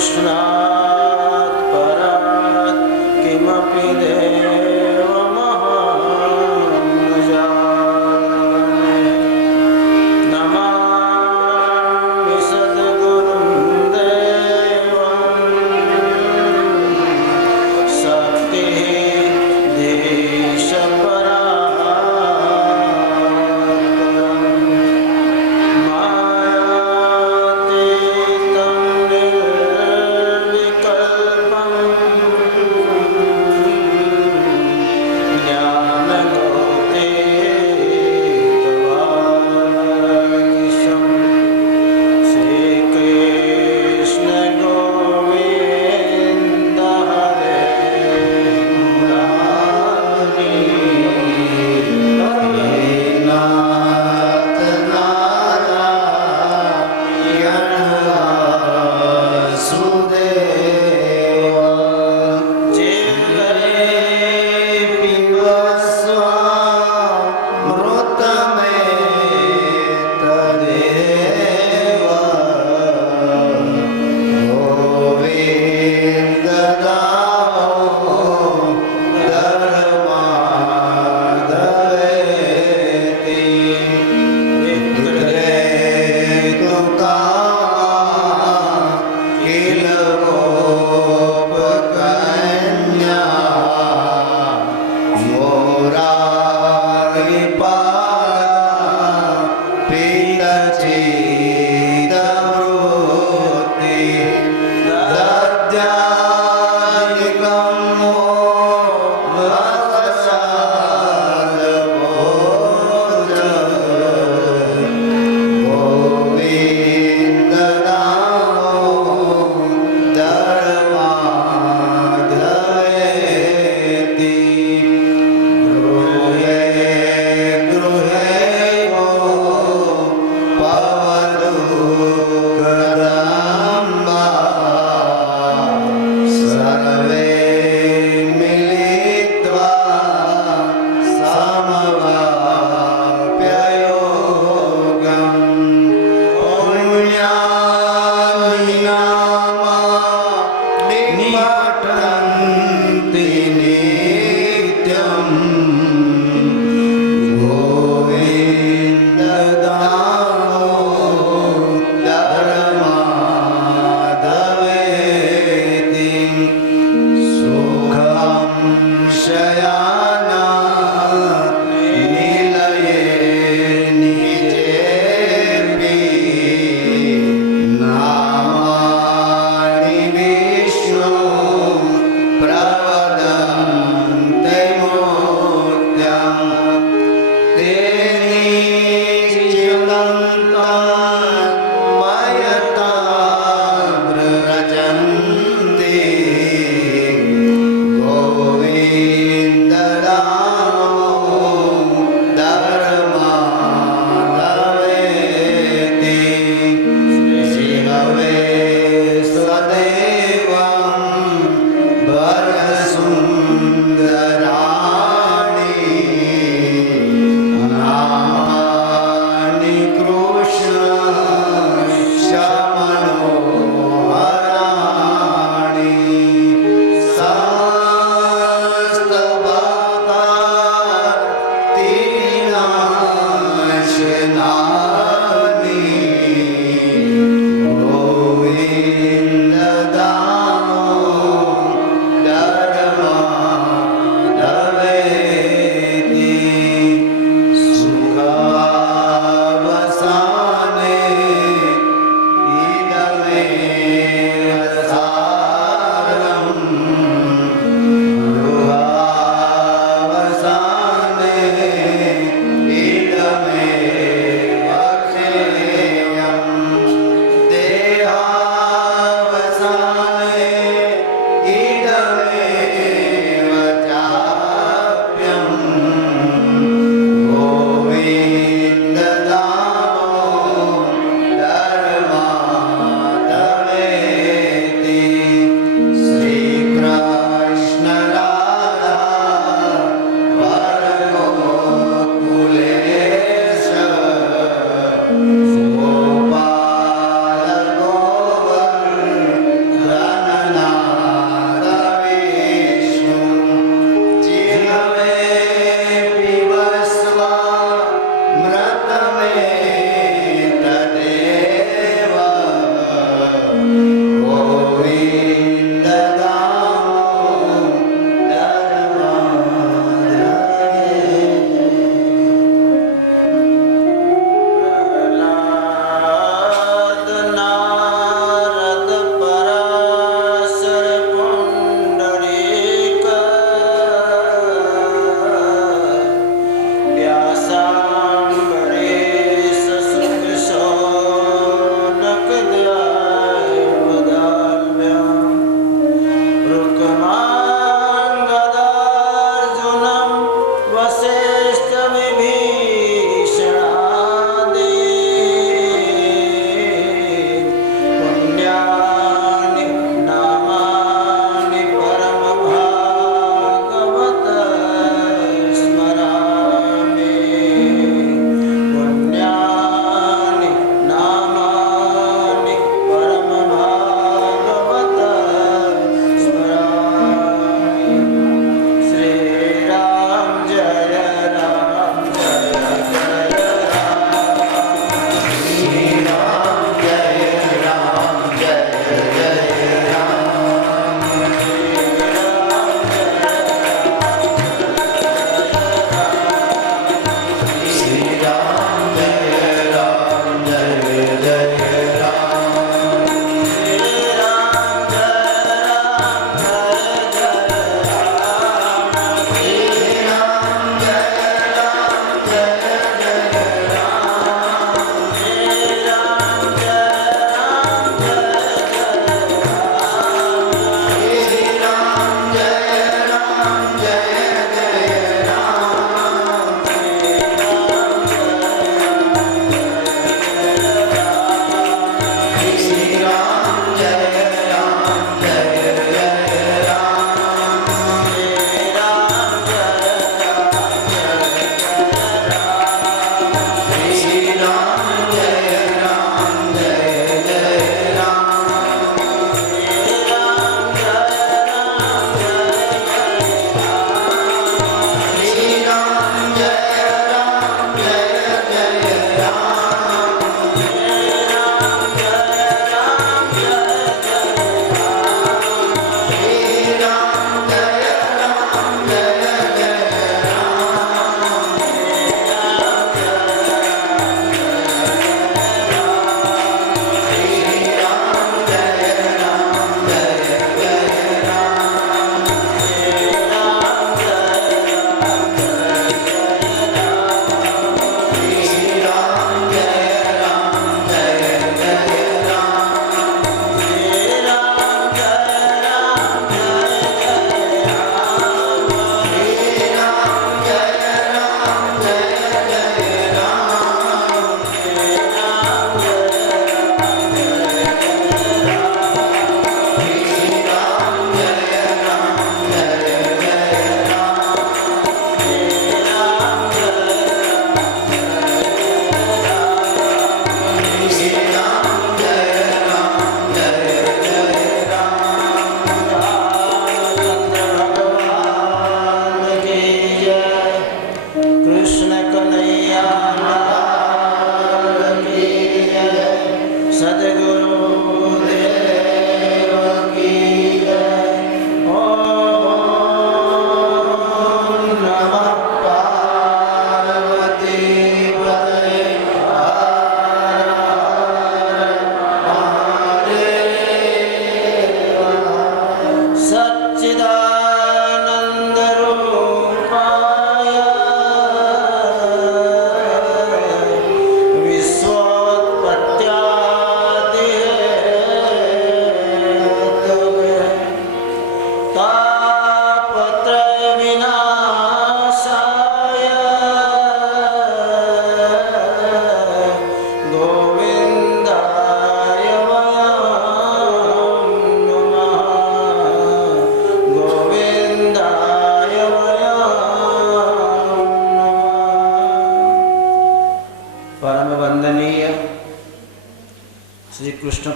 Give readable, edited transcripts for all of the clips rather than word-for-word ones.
कृष्णात् परात् किमपि देवमहं न जाने। नमामि सद्गुरुं देवं शक्तिः देशपरात्परम् मायातीतं निर्विकल्पम्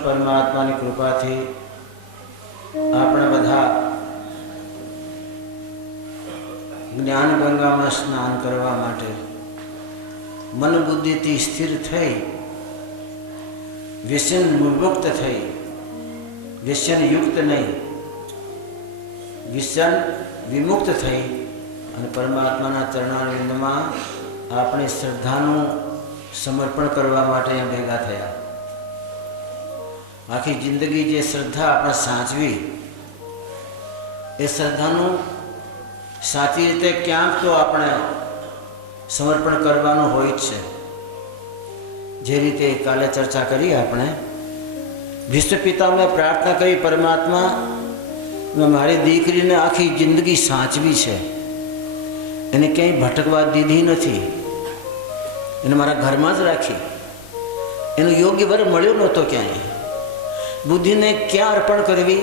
પરમાત્માની કૃપાથી આપણે બધા જ્ઞાન ગંગામાં સ્નાન કરવા માટે મન બુદ્ધિથી સ્થિર થઈ વ્યસન મુક્ત થઈ, વ્યસનયુક્ત નહીં, વ્યસન વિમુક્ત થઈ અને પરમાત્માના ચરણારવિંદમાં આપણી શ્રદ્ધાનું સમર્પણ કરવા માટે અહીંયા ભેગા થયા. આખી જિંદગી જે શ્રદ્ધા આપણે સાચવી, એ શ્રદ્ધાનું સાચી રીતે ક્યાંક તો આપણે સમર્પણ કરવાનું હોય જ છે. જે રીતે કાલે ચર્ચા કરી આપણે, વિશ્વ પિતાને પ્રાર્થના કરી, પરમાત્મા મારી દીકરીને આખી જિંદગી સાચવી છે, એને ક્યાંય ભટકવા દીધી નથી, એને મારા ઘરમાં જ રાખી, એનો યોગ્ય વર મળ્યો નહોતો ક્યાંય. બુદ્ધિને ક્યાં અર્પણ કરવી,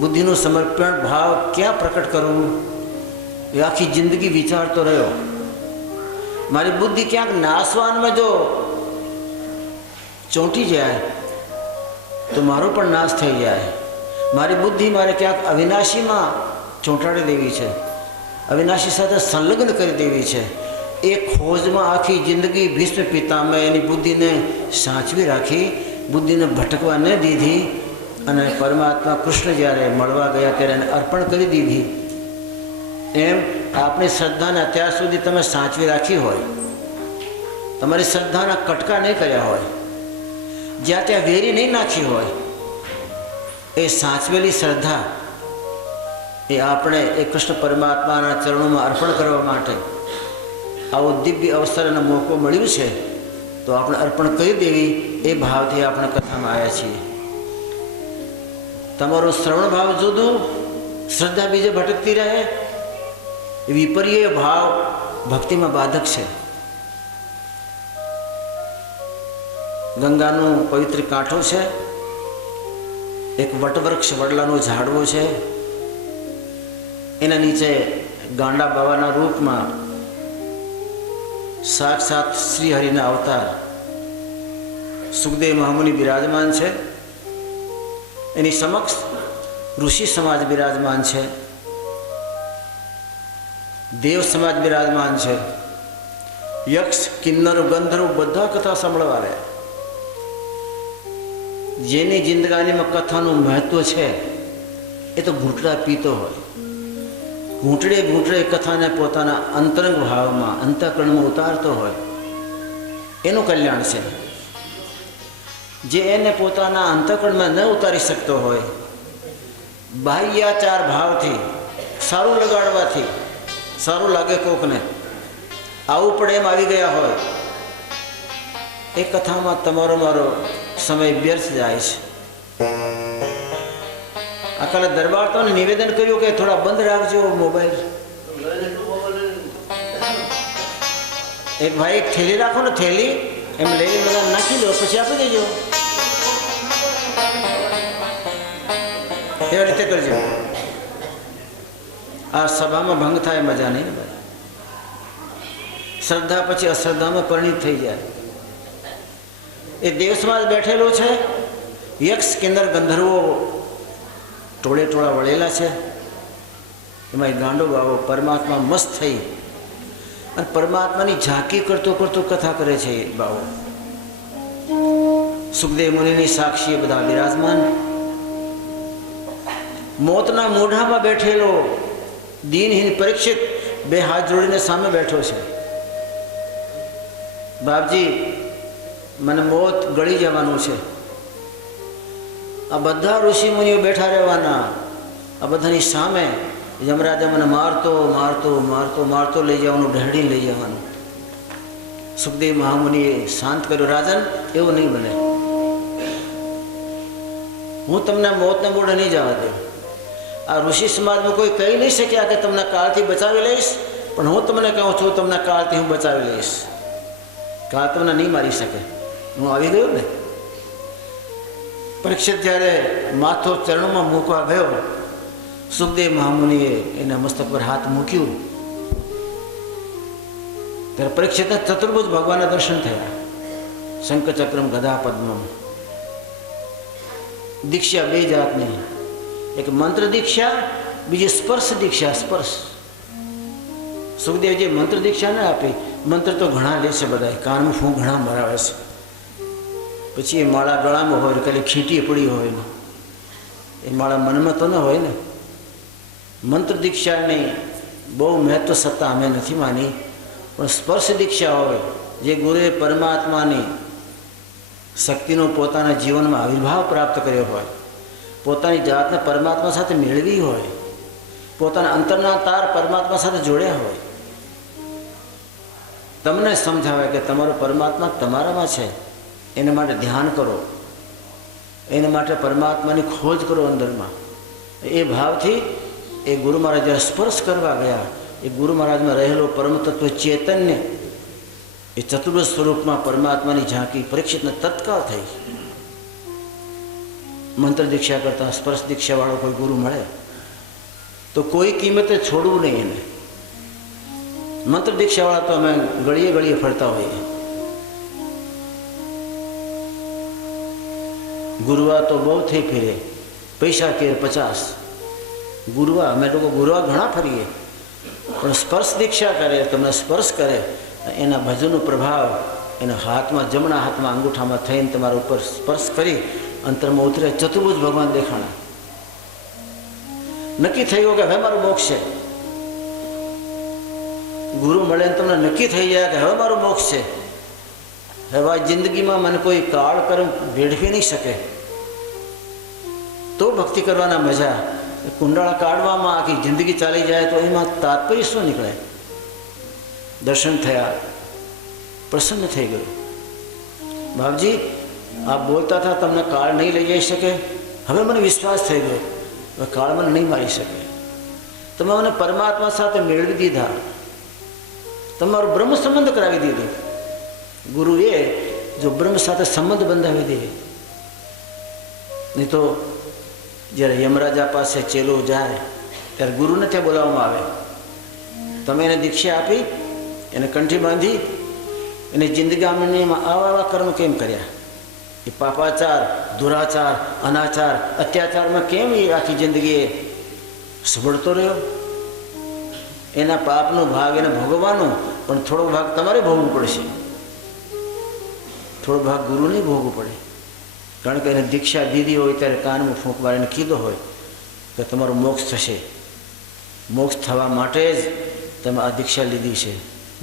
બુદ્ધિનું સમર્પણ ભાવ ક્યાં પ્રકટ કરવું, એ આખી જિંદગી વિચારતો રહ્યો. મારી બુદ્ધિ ક્યાંક નાશવાનમાં જો ચોંટી જાય તો મારો પણ નાશ થઈ જાય. મારી બુદ્ધિ મારે ક્યાંક અવિનાશીમાં ચોંટાડી દેવી છે, અવિનાશી સાથે સંલગ્ન કરી દેવી છે. એ ખોજમાં આખી જિંદગી ભીષ્મ પિતામહે એની બુદ્ધિને સાચવી રાખી, બુદ્ધિને ભટકવા ન દીધી અને પરમાત્મા કૃષ્ણ જ્યારે મળવા ગયા ત્યારે એને અર્પણ કરી દીધી. એમ આપણી શ્રદ્ધાને અત્યાર સુધી તમે સાચવી રાખી હોય, તમારી શ્રદ્ધાના કટકા નહીં કર્યા હોય, જ્યાં ત્યાં વેરી નહીં નાખી હોય, એ સાચવેલી શ્રદ્ધા એ આપણે એ કૃષ્ણ પરમાત્માના ચરણોમાં અર્પણ કરવા માટે આવો દિવ્ય અવસર અને મોકો મળ્યું છે, તો આપણે અર્પણ કરી દેવી. એ ભાવથી આપણે કથામાં આવ્યા છીએ. તમારો શ્રવણ ભાવ જુદું, શ્રદ્ધા બીજે ભટકતી રહે, એ વિપર્ય ભાવ ભક્તિમાં બાધક છે. ગંગાનું પવિત્ર કાંઠો છે, એક વટવૃક્ષ વડલાનો ઝાડવો છે, એના નીચે ગાંડા બાવાના રૂપમાં સાક્ષાત શ્રી હરિના અવતાર સુખદેવ મહામુનિ બિરાજમાન છે. એની સમક્ષ ઋષિ સમાજ બિરાજમાન છે, દેવ સમાજ બિરાજમાન છે, યક્ષ કિન્નરો ગંધર્વ બધા કથા સાંભળવા આવે. જેની જિંદગાનીમાં કથાનું મહત્વ છે એ તો ઘૂંટડા પીતો હોય, ઘૂંટડે ઘૂંટડે કથાને પોતાના અંતરંગ ભાવમાં અંતઃકરણમાં ઉતારતો હોય, એનું કલ્યાણ છે. જે એને પોતાના અંતઃકરણમાં ન ઉતારી શકતો હોય, બાહ્યાચાર ભાવથી સારું લગાડવાથી સારું લાગે કોકને, આવું પડે એમ આવી ગયા હોય, એ કથામાં તમારો મારો સમય વ્યર્થ જાય છે. આ કાલે દરબાર તો નિવેદન કર્યું કે થોડા બંધ રાખજો મોબાઈલ. એક ભાઈ એક થેલી રાખો ને, થેલી એમ લઈને બધા નાખી દો, પછી આપી દેજો. એવી રીતે કરજો. આ સભામાં ભંગ થાય, મજા નહીં. શ્રદ્ધા પછી અશ્રદ્ધામાં પરિણિત થઈ જાય. એ દેવસમાં જ બેઠેલો છે, યક્ષ કિન્નર ગંધર્વો ટોળે ટોળા વળેલા છે, એમાં ગાંડો બાવો પરમાત્મા મસ્ત થઈ અને પરમાત્માની ઝાંકી કરતો કરતો કથા કરે છે. એ બાવો સુખદેવ મુનિની સાક્ષી બધા બિરાજમાન. મોતના મોઢામાં બેઠેલો દીનહીન પરીક્ષિત બે હાથ જોડીને સામે બેઠો છે. બાપજી, મને મોત ગળી જવાનું છે. આ બધા ઋષિ મુનિઓ બેઠા રહેવાના, આ બધાની સામે યમરાજા મને મારતો મારતો મારતો મારતો લઈ જવાનું, ઢહેડી લઈ જવાનું. સુખદેવ મહામુનિએ શાંત કર્યો, રાજન એવું નહીં બને, હું તમને મોતને મોઢે નહીં જવા દઉં. આ ઋષિ સમાજમાં કોઈ કહી નહીં શક્યા કે તમને કાળથી બચાવી લઈશ, પણ હું તમને કહું છું, તમને કાળથી હું બચાવી લઈશ. કાળ તમને નહીં મારી શકે. હું આવી ગયો ને. પરીક્ષિત જ્યારે માથો ચરણોમાં મૂકવા ગયો, સુખદેવ મહામુનિએ એના મસ્તક પર હાથ મૂક્યું, ત્યારે પરીક્ષિતને ચતુર્ભુજ ભગવાનના દર્શન થયા, શંખ ચક્રમ ગદા પદ્મમ. दीक्षा बे जातनी, एक मंत्र दीक्षा, बीजी स्पर्श दीक्षा। स्पर्श सुखदेवजी मंत्र दीक्षा ना आपी। मंत्र तो घणा ले छे बधाय, कान में फूंक घणा मरावे छे, पछी ए माळा गळामां होय, खाली खींटी पड़ी होय ने ए माळा मનમાં तो न होय ने। मंत्र दीक्षा नहीं बहु महत्व सत्ता अमे नहीं मानी, पण स्पर्श दीक्षा होय जे गुरुए परमात्मानी शक्तिनो पोताना जीवन में आविर्भाव प्राप्त कर्यो होय, पोतानी जातने परमात्मा साथे मेळवी होय, पोताना अंतरना तार परमात्मा साथे जोड्या होय, तमने समझावे के तमारो परमात्मा तमारामां छे, एने माटे ध्यान करो, एने माटे परमात्मानी खोज करो अंदरमां। ए भावथी ए गुरु महाराज जયારે स्पर्श करवा गया, ए गुरु महाराज में रहेलो परम तत्व चैतन्य ए चतुर्थ स्वरूप में परमात्मानी झांकी परीक्षित ने तत्काल थई। मंत्र दीक्षा करता स्पर्श दीक्षा वाळो कोई गुरु मळे तो कोई कीमते छोड़वू नहीं एने। मंत्र दीक्षा वाला तो हमें गळीए गळीए फरता होईए, गुरुआ तो बहुत थी फिरे, पैसा केर 50 गुरुआ, अमे लोग गुरुआ घणा फरीए, पण स्पर्श दीक्षा करे, तमने स्पर्श करे, एना भजननो प्रभाव एना हाथ में जमणा हाथ में अंगूठा में थईने तमारा ऊपर स्पर्श करी अंतर में उतरे। चतुर्भुज भगवान देखाणा, नक्की थई गयो के हवे मारो मोक्ष है। गुरु मळे तमने नक्की थई जाए कि हवे मारो मोक्ष है, हवे जिंदगी में मन कोई काळ कर्म भेड़वी नहीं सके तो भक्ति करवाना मजा। कुंडाळा काढवामां आखी जिंदगी चाली जाए तो एमां तात्पर्य शुं निकळे। दर्शन थया, प्रसन्न थई गयो। बापजी आप बोलता था तमने काळ नहीं लई जाई सके, हवे मने विश्वास थई गयो, काळ मने नहीं मारी सके। तमे मने परमात्मा साथे मेळवी दीधा, तमारो ब्रह्म संबंध करावी दीधो। गुरु ए जो ब्रह्म साथे संबंध बंधावी दे, नहीं तो जયારે यमराजा पासे चेलो जाए त्यारे गुरु ने त्यां बोलाववामां आवे, तमे एने दीक्षा आपी, एने कंठी बांधी, एने जिंदगी में आवा कर्म केम कर्या, ये पापाचार, दुराचार, अनाचार, अत्याचार में केम ये आखी जिंदगी सबड़तो रह्यो। एना पापनो भाग एने भोगवानो, पण थोड़ो भाग तमारे भोगवू पड़शे, थोड़ो भाग गुरु नहीं भोगवू पड़े। कारण के एने दीक्षा दीधी होय त्यारे कान में फूंक मारीने कीधो होय के तमारो मोक्ष थशे, मोक्ष थवा माटे ज तमे आ दीक्षा लीधी छे,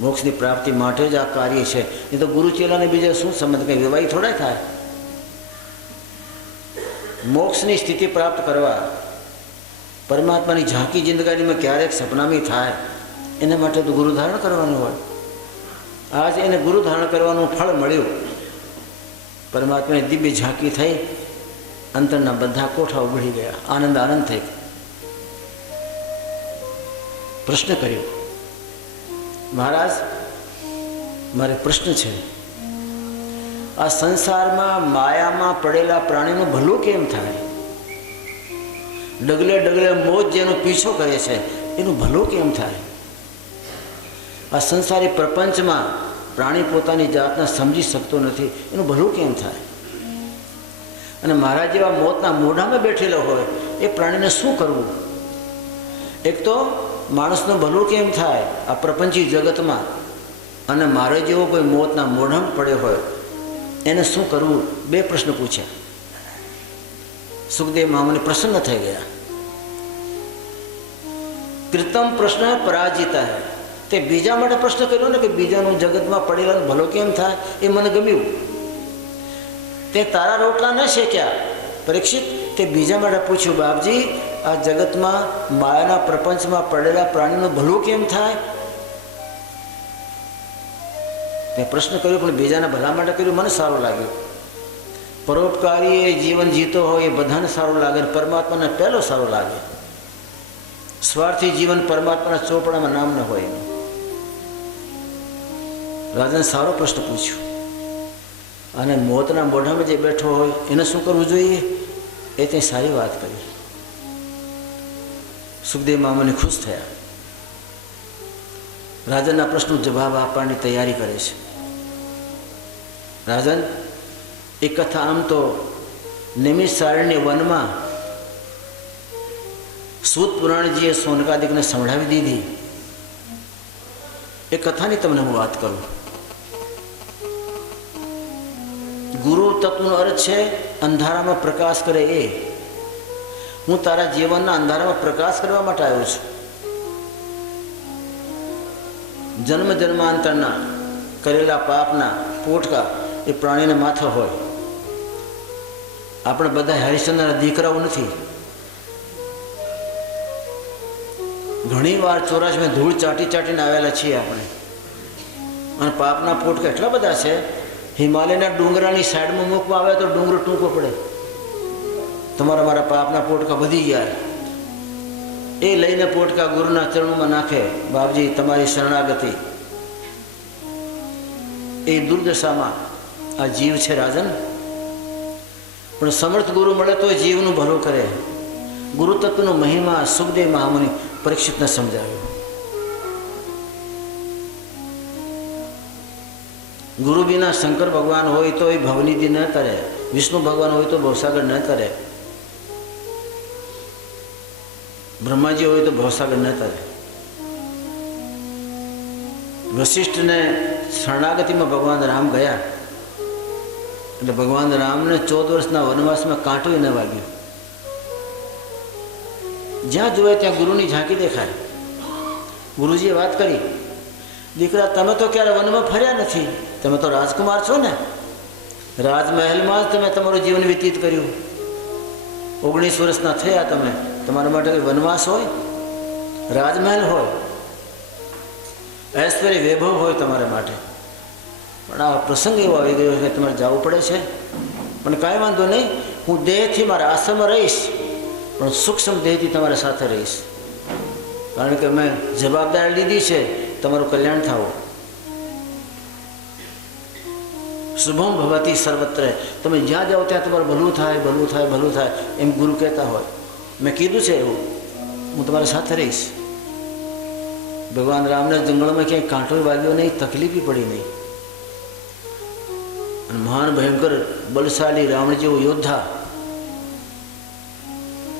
मोक्षनी प्राप्ति माटे ज आ कार्य छे। नहीं तो गुरु चेला ने बीजे शुं संबंध, कई विवाही थोड़ा थाय। मोक्षनी स्थिति प्राप्त करवा परमात्मानी झांकी जिंदगी में क्यारेक सपना में थाय, एना माटे तो गुरु धारण करवानुं होय। आज एने गुरु धारण करवानुं फल मळ्युं, परमात्मा ने दिव्य झांकी थई, अंतरना बधा कोठा उभरी गया, आनंद आनंद थई। प्रश्न कर्यो, महाराज मारे प्रश्न छे, आ संसार में माया में पड़ेला प्राणी भलू केम थाय? डगले डगले मोज जेनो पीछो करे छे एनु भलू केम थाय? आ संसारी प्रपंच में प्राणी पोतानी जातने समझी सकतो नथी, एनु भलू केम थाय? अने मारा जेवा मौतना मोढा में बैठेलो होय ए प्राणीने शुं करवुं? एक तो माणसनुं भलू केम थाय आ प्रपंची जगत में, अने मारे जेवो कोई मौतना मोढा में पड्यो होय एने शुं करवुं? बे प्रश्न पूछ्या। सुखदेव महामुनि प्रसन्न थई गया। कृतम प्रश्न पराजिता है, ते बीजा माटे प्रश्न कर्यो ने कि बीजानुं जगत में पड़ेला भलो केम थाय, ए मने गम्युं। ते तारा रोटला न शेक्या परीक्षित, ते बीजा माटे पूछ्युं, बापजी आ जगत में मायाना प्रपंच में पड़ेला प्राणीनुं भलुं केम थाय? ते प्रश्न कर्यो पण बीजाना भला माटे कर्यो, मने सारो लाग्यो। परोपकारी जीवन जीतो हो ये बधाने सारो लागे, परमात्मा ने पहलो सारो लागे। स्वार्थी जीवन परमात्मा चोपड़ा में नाम न होय। राजा सारो प्रश्न पूछ्यो, अने मौतना मोढा में जे बैठो होय एने शुं करवुं जोईए? ए ते सारी बात करी। सुखदेव मामाने खुश थया। राजाना प्रश्नों जवाब आपवानी तैयारी करे छे। राजन एक कथा आम तो નિમિષારણ્ય વનમાં સૂત પુરાણજીએ સોનકાદિકને સંભળાવી દીધી. એ કથાની તમને હું વાત કરું. ગુરુ તત્વનો અર્થ છે અંધારામાં પ્રકાશ કરે એ. હું તારા જીવનના અંધારામાં પ્રકાશ કરવા માટે આવ્યો છું. જન્મ જન્માંતરના કરેલા પાપના પોટકા એ પ્રાણીને માથે હોય. આપણે બધા હરિશ્ચંદ્રના દીકરાઓ નથી. ઘણી વાર 84 ધૂળ ચાટી ચાટીને આવેલા છીએ આપણે. અને પાપના પોટકા એટલા બધા છે, હિમાલયના ડુંગરાની સાઈડમાં મૂકવા આવે તો ડુંગર ટૂંકો પડે. તમારા મારા પાપના પોટકા વધી ગયા. એ લઈને પોટકા ગુરુના ચરણોમાં નાખે. બાપજી તમારી શરણાગતિ. એ દુર્દશામાં આ જીવ છે રાજન. પણ સમર્થ ગુરુ મળે તો જીવનું ભલું કરે. ગુરુ તત્વનો મહિમા સુખદેવ મહામુનિ પરીક્ષિતને સમજાવ્યો. ગુરુ વિના શંકર ભગવાન હોય તો એ ભવનિધિ ન કરે, વિષ્ણુ ભગવાન હોય તો ભવસાગર ન કરે, બ્રહ્માજી હોય તો ભવસાગર ન કરે. વશિષ્ઠને શરણાગતિમાં ભગવાન રામ ગયા એટલે ભગવાન રામને 14 વર્ષના વનવાસમાં કાંટો ન વાગ્યો. જ્યાં જોયે ત્યાં ગુરુની ઝાંકી દેખાય. ગુરુજીએ વાત કરી, દીકરા તમે તો ક્યારે વનમાં ફર્યા નથી, તમે તો રાજકુમાર છો ને, રાજમહેલમાં જ તમે તમારું જીવન વ્યતીત કર્યું. 19 વર્ષના થયા તમે, તમારા માટે કોઈ વનવાસ હોય, રાજમહેલ હોય, ઐશ્વર્ય વૈભવ હોય તમારા માટે, પણ આ પ્રસંગ એવો આવી ગયો કે તમારે જવું પડે છે. પણ કાંઈ વાંધો નહીં, હું દેહથી મારા આશ્રમમાં રહીશ, પણ સૂક્ષ્મ દેહથી તમારા સાથે રહીશ, કારણ કે મેં જવાબદારી લીધી છે તમારું કલ્યાણ થવું. શુભમ ભવતી સર્વત્ર. તમે જ્યાં જાઓ ત્યાં તમારું ભલું થાય, ભલું થાય, ભલું થાય એમ ગુરુ કહેતા હોય. મેં કીધું છે એવું, હું તમારી સાથે રહીશ. ભગવાન રામને જંગલમાં ક્યાંય કાંટો વાગ્યો નહીં, તકલીફ પડી નહીં. અને મહાન ભયંકર બલશાલી રાવણ જેવો યોદ્ધા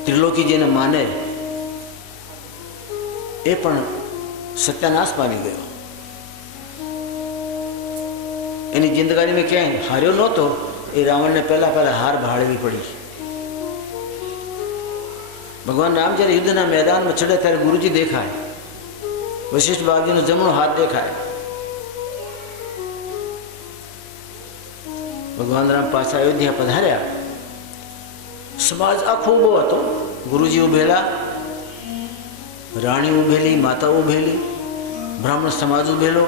ત્રિલોકી જેને માને એ પણ સત્યાનાશ પામી ગયો. એની જિંદગારીમાં ક્યાંય હાર્યો નહોતો. એ રાવણને પહેલા હાર ભાળવી પડી. ભગવાન રામ જ્યારે યુદ્ધના મેદાનમાં ચડે ત્યારે ગુરુજી દેખાય, વશિષ્ઠ બાપજીનો જમણો હાથ દેખાય. ભગવાન રામ પાછા અયોધ્યા પધાર્યા. સમાજ આખો ઉભો હતો. ગુરુજી ઉભેલા, રાણી ઉભેલી, માતા ઉભેલી, બ્રાહ્મણ સમાજ ઉભેલો.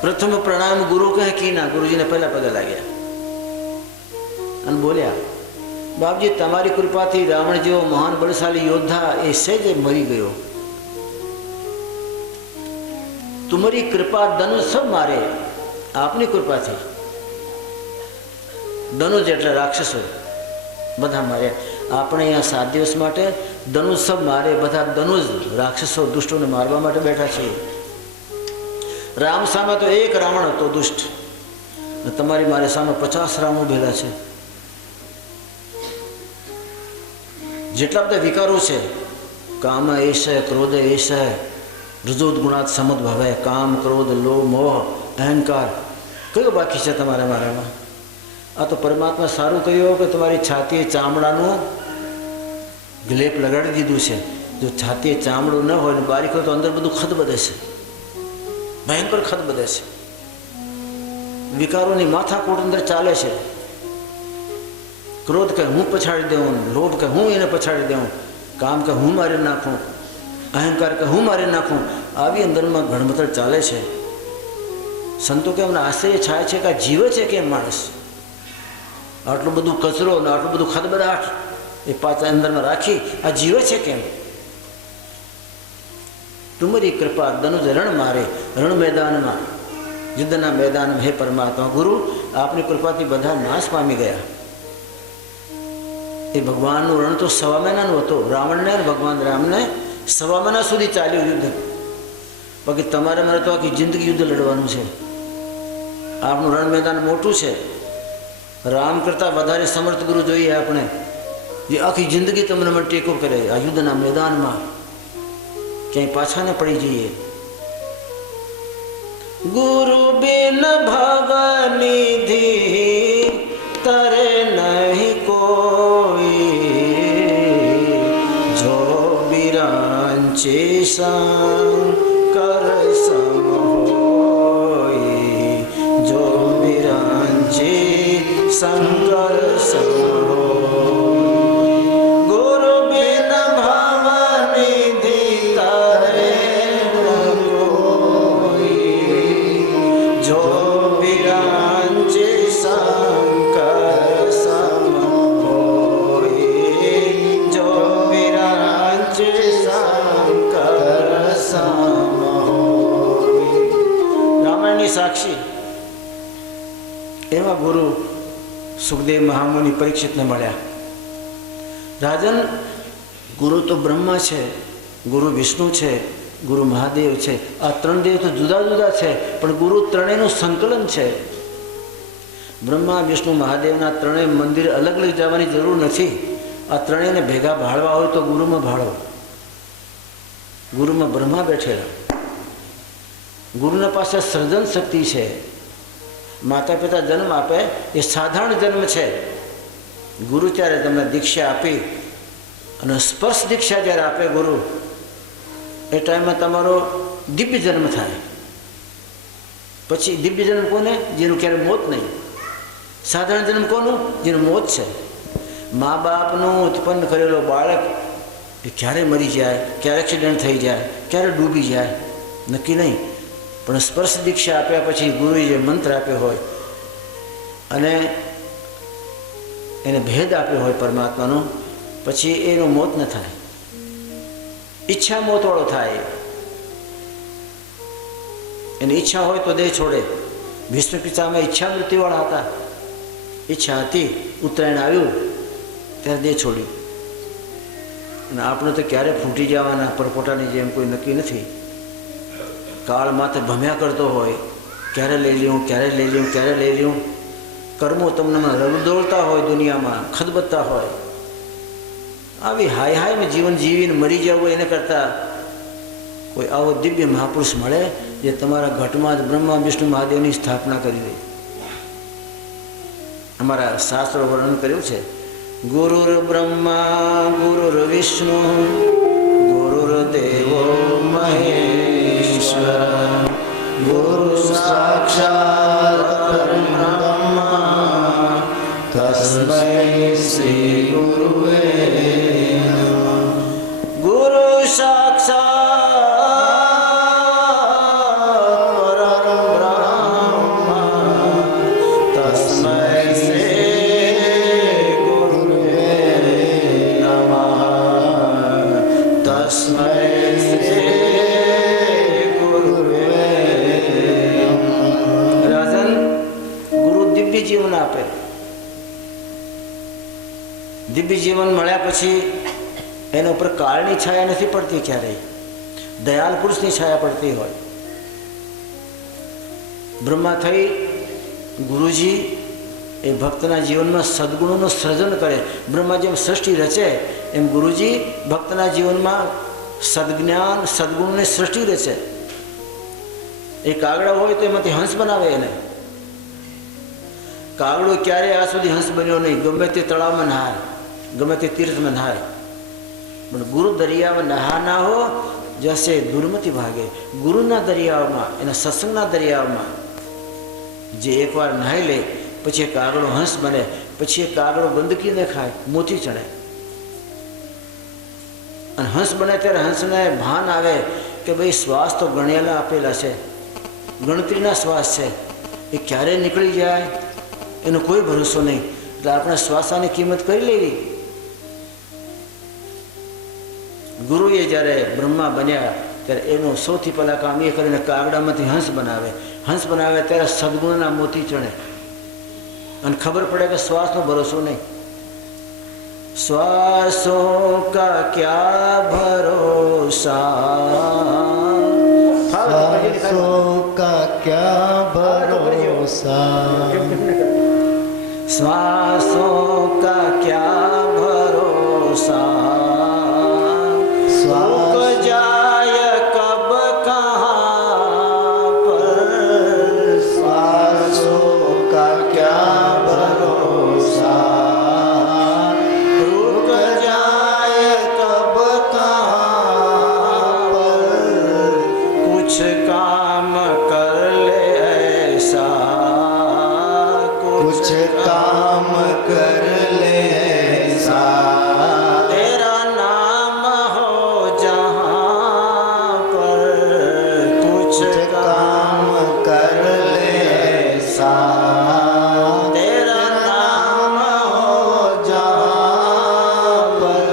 પ્રથમ પ્રણામ ગુરુ કહે કીના. ગુરુજીને પહેલા પગે લાગ્યા અને બોલ્યા, બાપજી તમારી કૃપાથી રાવણ જેવો મહાન બળશાલી યોદ્ધા એ સહેજે મરી ગયો. તુમરી કૃપા ધનુષ સબ મારે. આપની કૃપાથી ધનુષ એટલે રાક્ષસો બધા માર્યા. આપણે અહીંયા 7 દિવસ માટે ધનુષ સબ મારે, બધા ધનુષ રાક્ષસો દુષ્ટોને મારવા માટે બેઠા છીએ. રામ સામે તો એક રાવણ હતો દુષ્ટ, તમારી મારી સામે 50 રામ ઉભેલા છે. જેટલા બધા વિકારો છે, કામ એશ, ક્રોધ એશ, રજોદ ગુણાત સમદ ભવે, કામ, ક્રોધ, લોભ, મોહ, અહંકાર, કયો બાકી છે તમારા મારામાં? આ તો પરમાત્મા સારું કહ્યું કે તમારી છાતીએ ચામડાનું ગ્લેપ લગાડી દીધું છે. જો છાતીએ ચામડું ન હોય ને બારીક હોય તો અંદર બધું ખદ બધે છે, ભયંકર ખદ બધે છે. વિકારોની માથાકૂટ અંદર ચાલે છે. ક્રોધ કે હું પછાડી દઉં, લોભ કે હું એને પછાડી દઉં, કામ કે હું મારી નાખું, અહંકાર કે હું મારી નાખું, આવી અંદરમાં ગણમતર ચાલે છે. સંતો કે અમને આશ્ચર્ય થાય છે કે આ જીવે છે કેમ માણસ? આટલું બધું કચરો ને આટલું બધું ખદબદાટ એ પાછા અંદરમાં રાખી આ જીવે છે કેમ? તુમરી કૃપા ધનુજ રણ મારે. રણ મેદાનમાં, યુદ્ધના મેદાનમાં હે પરમાત્મા ગુરુ આપની કૃપાથી બધા નાશ પામી ગયા. એ ભગવાનનું રણ તો 1.25 મહિનાનું હતું. રાવણને અને ભગવાન રામને 1.25 મહિના સુધી ચાલ્યું યુદ્ધ. બાકી તમારે મારે તો આખી જિંદગી યુદ્ધ લડવાનું છે. આપણું રણ મેદાન મોટું છે. રામ કરતાં વધારે સમર્થ ગુરુ જોઈએ આપણે, જે આખી જિંદગી તમને મને ટેકો કરે આ યુદ્ધના મેદાનમાં, ક્યાંય પાછા ન પડી જઈએ. ગુરુ બિન ભવનિધિ તરે નહીં કોઈ, જો બિરાંચે શંકર સમ હોય, જો બિરાંચે શંકર સમ ગુરુ બિન ભવનિધિ તરે જો વિરાંચે શંકર સમ હોય, જો વિરાંચે શંકર સમ હોય. રામાયણની સાક્ષી એવા ગુરુ સુખદેવ મહામુનિ પરીક્ષિતને મળ્યા. રાજન, ગુરુ તો બ્રહ્મા છે, ગુરુ વિષ્ણુ છે, ગુરુ મહાદેવ છે. આ ત્રણ દેવ તો જુદા જુદા છે, પણ ગુરુ ત્રણેયનું સંકલન છે. બ્રહ્મા વિષ્ણુ મહાદેવના ત્રણેય મંદિર અલગ અલગ જવાની જરૂર નથી. આ ત્રણેયને ભેગા ભાળવા હોય તો ગુરુમાં ભાળો. ગુરુમાં બ્રહ્મા બેઠેલા, ગુરુના પાસે સર્જન શક્તિ છે. માતા પિતા જન્મ આપે એ સાધારણ જન્મ છે. ગુરુ ત્યારે તમને દીક્ષા આપી અને સ્પર્શ દીક્ષા જ્યારે આપે ગુરુ, એ ટાઈમમાં તમારો દિવ્ય જન્મ થાય. પછી દિવ્ય જન્મ કોને? જેનું ક્યારે મોત નહીં. સાધારણ જન્મ કોનું? જેનું મોત છે. મા બાપનું ઉત્પન્ન કરેલો બાળક એ ક્યારે મરી જાય, ક્યારે એક્સિડન્ટ થઈ જાય, ક્યારે ડૂબી જાય, નક્કી નહીં. પણ સ્પર્શ દીક્ષા આપ્યા પછી ગુરુએ જે મંત્ર આપ્યો હોય અને એને ભેદ આપ્યો હોય પરમાત્માનો, પછી એનું મોત ન થાય. ઈચ્છા મોતવાળો થાય. એની ઈચ્છા હોય તો દેહ છોડે. ભીષ્મ પિતામહ ઈચ્છા મૃત્યુવાળા હતા. ઈચ્છા હતી, ઉત્તરાયણ આવ્યું ત્યારે દેહ છોડ્યું. અને આપણે તો ક્યારે ફૂટી જવાના પરપોટાની જેમ કોઈ નક્કી નથી. કાળ માથે ભમ્યા કરતો હોય, ક્યારે લઈ લ્યું, ક્યારે લઈ લ્યું, ક્યારે લઈ લ્યું. કર્મો તમને રગદોળતા હોય, દુનિયામાં ખદબદતા હોય. આવી હાય હાયમાં જીવન જીવીને મરી જવું એને કરતાં કોઈ આવો દિવ્ય મહાપુરુષ મળે જે તમારા ઘટમાં જ બ્રહ્મા વિષ્ણુ મહાદેવની સ્થાપના કરી દે. અમારા શાસ્ત્રો વર્ણન કર્યું છે, ગુરુર બ્રહ્મા ગુરુર વિષ્ણુ ગુરુર્દેવો મહેશ્વર ગુરુ સાક્ષાત પરબ્રહ્મ તસ્મૈ શ્રી ગુરુવે નમઃ. ગુરુ સાક્ષાત પરબ્રહ્મ તસ્મૈ શ્રી ગુરુવે નમઃ. તસ્મૈ શ્રી ગુરુવે નમઃ. રાજન, ગુરુ દિવ્ય જીવન આપે. દિવ્ય જીવન મળ્યા પછી એના ઉપર કાળની છાયા નથી પડતી. ક્યારેય દયાલ પુરુષની છાયા પડતી હોય. બ્રહ્મા થઈ ગુરુજી એ ભક્તના જીવનમાં સદગુણોનું સર્જન કરે. બ્રહ્મા જેમ સૃષ્ટિ રચે એમ ગુરુજી ભક્તના જીવનમાં સદજ્ઞાન સદગુણની સૃષ્ટિ રચે. એ કાગડા હોય તો એમાંથી હંસ બનાવે એને. કાગડો ક્યારેય આ સુધી હંસ બન્યો નહીં. ગમે તે તળાવમાં નહાય, ગમે તે તીર્થમાં નહાય, પણ ગુરુ દરિયામાં નહાના હો જશે દુર્મતિ ભાગે. ગુરુના દરિયામાં, એના સત્સંગના દરિયામાં જે એકવાર નહાઈ લે પછી એ કાગડો હંસ બને. પછી એ કાગડો ગંદકી ન ખાય, મોતી ચડે. અને હંસ બને ત્યારે હંસને ભાન આવે કે ભાઈ શ્વાસ તો ગણેલા આપેલા છે, ગણતરીના શ્વાસ છે, એ ક્યારે નીકળી જાય એનો કોઈ ભરોસો નહીં. એટલે આપણે શ્વાસાની કિંમત કરી લેવી. ગુરુએ જ્યારે બ્રહ્મા બન્યા ત્યારે એનું સૌથી પહેલાં કામ એ કરીને કાગડામાંથી હંસ બનાવે. હંસ બનાવે ત્યારે સદગુણના મોતી ચણે અને ખબર પડે કે શ્વાસનો ભરોસો નહીં. શ્વાસો કા ક્યા ભરોસા, श्वासों का क्या भरोसा, भरोसा। श्वासों का क्या भरोसा, रुक जाए कब कहाँ पर। श्वासों का क्या भरोसा, रुक जाए कब कहाँ पर। कुछ काम कर ले ऐसा, कुछ काम कर ले ऐसा, तेरा नाम हो जहाँ पर। कुछ काम कर ले ऐसा, तेरा नाम हो जहाँ पर।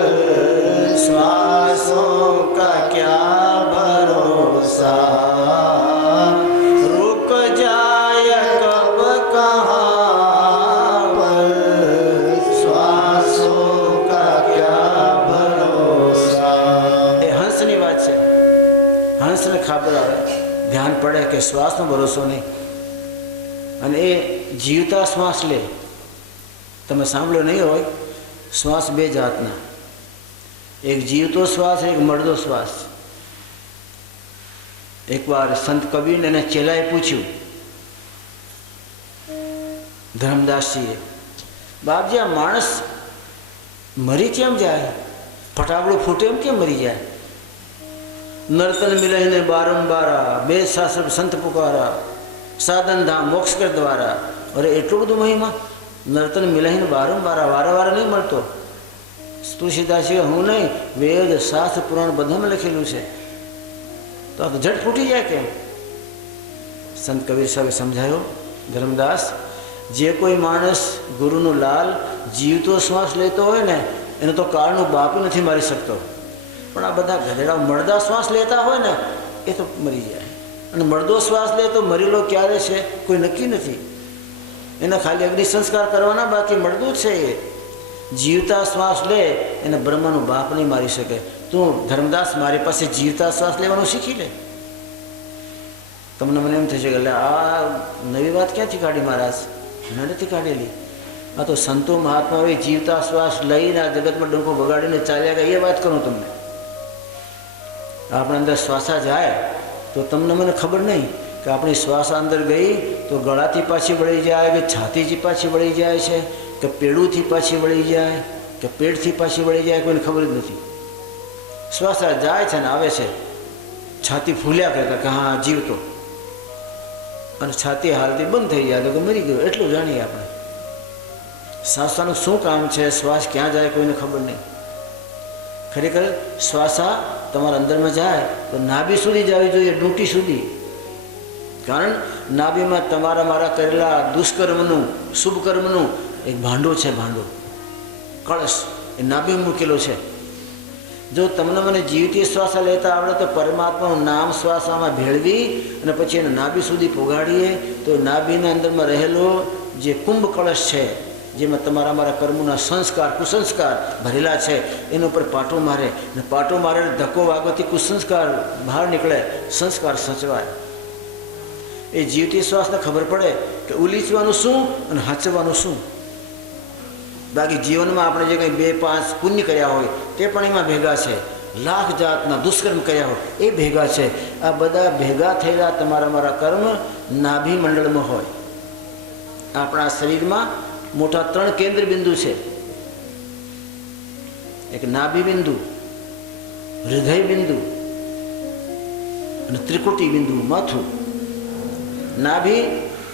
श्वासों का क्या भरोसा, रुक जाए कब कहाँ पर। श्वासों का क्या भरोसा। એ હંસની વાત છે. હંસને ખબર આવે, ધ્યાન પડે કે શ્વાસનો ભરોસો નહીં. અને એ જીવતા શ્વાસ લે. તમે સાંભળ્યો નહીં હોય, શ્વાસ બે જાતના, એક જીવતો શ્વાસ, એક મરદો શ્વાસ. એકવાર સંત કબીરને એને ચેલાએ પૂછ્યું, ધર્મદાસજીએ, બાપજી આ માણસ મરી કેમ જાય, ફટાકડો ફૂટે એમ કેમ મરી જાય? નર્તન મિલહીને બારંબારા, બે શાસ્ત્ર સંત પુકારા, સાધન ધામ મોક્ષ કર દ્વારા. અરે એટલું બધું મહિમા? નર્તન મિલહીને બારંબારા, વારે વારે નહીં મળતો. તુલસીદાસજી હું નહીં, વેદ શાસ્ત્ર પુરાણ બધામાં લખેલું છે, તો આ તો ઝટ ફૂટી જાય કેમ? સંત કબીર સાહેબે સમજાયો, ધર્મદાસ, જે કોઈ માણસ ગુરુનો લાલ જીવતો શ્વાસ લેતો હોય ને, એને તો કાળનું બાપ નથી મારી શકતો. પણ આ બધા ગધેડા મળદા શ્વાસ લેતા હોય ને, એ તો મરી જાય. અને મળદો શ્વાસ લે તો મરેલો ક્યારે છે કોઈ નક્કી નથી. એને ખાલી અગ્નિ સંસ્કાર કરવાના, બાકી મળદું જ છે. એ જીવતા શ્વાસ લે એને બ્રહ્માનું બાપ નહીં મારી શકે. તું ધર્મદાસ મારી પાસે જીવતા શ્વાસ લેવાનું શીખી લે. તમને મને એમ થશે કે એટલે આ નવી વાત ક્યાંથી કાઢી મહારાજ? નથી કાઢેલી. આ તો સંતો મહાત્માઓએ જીવતા શ્વાસ લઈને આ જગતમાં ડંકો બગાડીને ચાલ્યા ગયા. એ વાત કરું તમને. આપણા અંદર શ્વાસા જાય તો તમને મને ખબર નહીં કે આપણી શ્વાસ અંદર ગઈ તો ગળાથી પાછી વળી જાય, કે છાતીથી પાછી વળી જાય છે, કે પેડુંથી પાછી વળી જાય, કે પેટથી પાછી વળી જાય, કોઈને ખબર જ નથી. શ્વાસા જાય છે ને આવે છે, છાતી ફૂલ્યા કરતા કે હા જીવતો, અને છાતી હાલતી બંધ થઈ જાય તો કે મરી ગયો. એટલું જાણીએ આપણે. શ્વાસાનું શું કામ છે, શ્વાસ ક્યાં જાય કોઈને ખબર નહીં. ખરેખર શ્વાસા તમારા અંદરમાં જાય તો નાભી સુધી જવી જોઈએ, ડૂંટી સુધી. કારણ નાભીમાં તમારા મારા કરેલા દુષ્કર્મનું શુભ કર્મનું એક ભાંડો છે, ભાંડો કળશ એ નાભી મૂકેલો છે. જો તમને મને જીવતી શ્વાસ લેતા આવડે તો પરમાત્માનું નામ શ્વાસમાં ભેળવી અને પછી એને નાભી સુધી પોગાડીએ તો નાભીના અંદરમાં રહેલો જે કુંભ કળશ છે, જેમાં તમારા મારા કર્મોના સંસ્કાર કુસંસ્કાર ભરેલા છે, એના ઉપર પાટો મારે, અને પાટો મારે ધક્કો વાગવાથી કુસંસ્કાર બહાર નીકળે, સંસ્કાર સચવાય. એ જીવતી શ્વાસને ખબર પડે કે ઉલીચવાનું શું અને હાચવાનું શું. બાકી જીવનમાં આપણે જે કંઈ 2-5 પુણ્ય કર્યા હોય તે પણ એમાં ભેગા છે, લાખ જાતના દુષ્કર્મ કર્યા હોય એ ભેગા છે. આ બધા ભેગા થયેલા તમારા મારા કર્મ નાભી મંડળમાં હોય. આપણા શરીરમાં મોટા 3 કેન્દ્ર બિંદુ છે. એક નાભી બિંદુ, હૃદય બિંદુ અને ત્રિકુટી બિંદુ, માથું. નાભી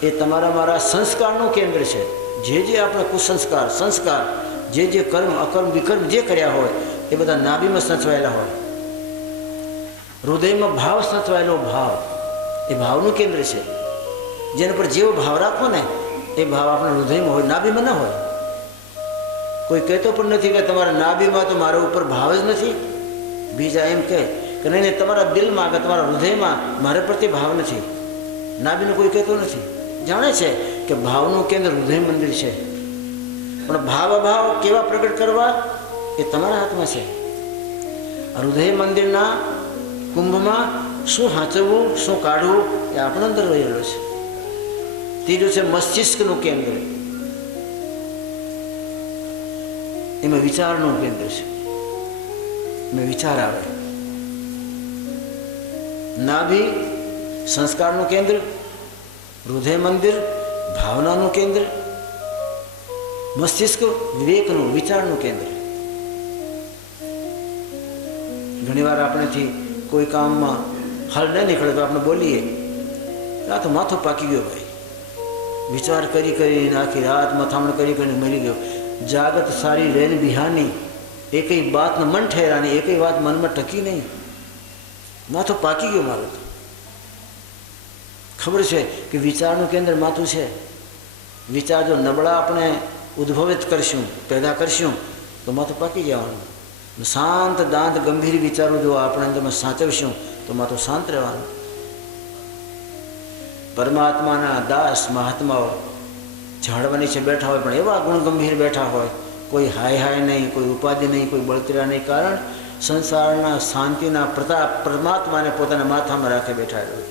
એ તમારા મારા સંસ્કારનું કેન્દ્ર છે. જે જે આપણે કુસંસ્કાર સંસ્કાર, જે જે કર્મ અકર્મ વિકર્મ જે કર્યા હોય એ બધા નાભીમાં સચવાયેલા હોય. હૃદયમાં ભાવ સચવાયેલો, ભાવ એ ભાવનું કેન્દ્ર છે. જેના પર જેવો ભાવ રાખો ને એ ભાવ આપણા હૃદયમાં હોય, નાભીમાં ન હોય. કોઈ કહેતો પણ નથી કે તમારા નાભીમાં તો મારા ઉપર ભાવ જ નથી. બીજા એમ કહે કે નહીં તમારા દિલમાં કે તમારા હૃદયમાં મારા પ્રત્યે ભાવ નથી. નાભીનું કોઈ કહેતો નથી. જાણે છે કે ભાવનું કેન્દ્ર હૃદય મંદિર છે, પણ ભાવ અભાવ કેવા પ્રગટ કરવા એ તમારા હાથમાં છે. હૃદય મંદિરના કુંભમાં શું હાંચવવું શું કાઢવું એ આપણા અંદર રહેલો છે. ત્રીજું છે મસ્તિષ્કનું કેન્દ્ર, એમાં વિચારનું કેન્દ્ર છે, એમાં વિચાર આવે. નાભી સંસ્કારનું કેન્દ્ર, હૃદય મંદિર ભાવનાનું કેન્દ્ર, મસ્તિષ્ક વિવેકનું વિચારનું કેન્દ્ર. ઘણીવાર આપણેથી કોઈ કામમાં હલ ન નીકળે તો આપણે બોલીએ આ તો માથો પાકી ગયો ભાઈ, વિચાર કરી કરીને આખી રાત મથામણ કરી કરીને મરી ગયો. જાગત સારી રેન બિહાની, એકઈ બાતને મન ઠેરાની, એકઈ વાત મનમાં ટકી નહીં, માથો પાકી ગયો મારું. તો ખબર છે કે વિચારનું કેન્દ્ર માથું છે. વિચાર જો નબળા આપણે ઉદ્ભવિત કરશું, પેદા કરશું તો માથું પાકી જવાનું. શાંત દાંત ગંભીર વિચારો જો આપણે અંદરમાં સાચવશું તો માથું શાંત રહેવાનું. પરમાત્માના દાસ મહાત્માઓ ઝાડવા નીચે બેઠા હોય પણ એવા ગુણ ગંભીર બેઠા હોય, કોઈ હાય હાય નહીં, કોઈ ઉપાધિ નહીં, કોઈ બળતરા નહીં. કારણ સંસારના શાંતિના પ્રતાપ પરમાત્માને પોતાના માથામાં રાખે બેઠા હોય.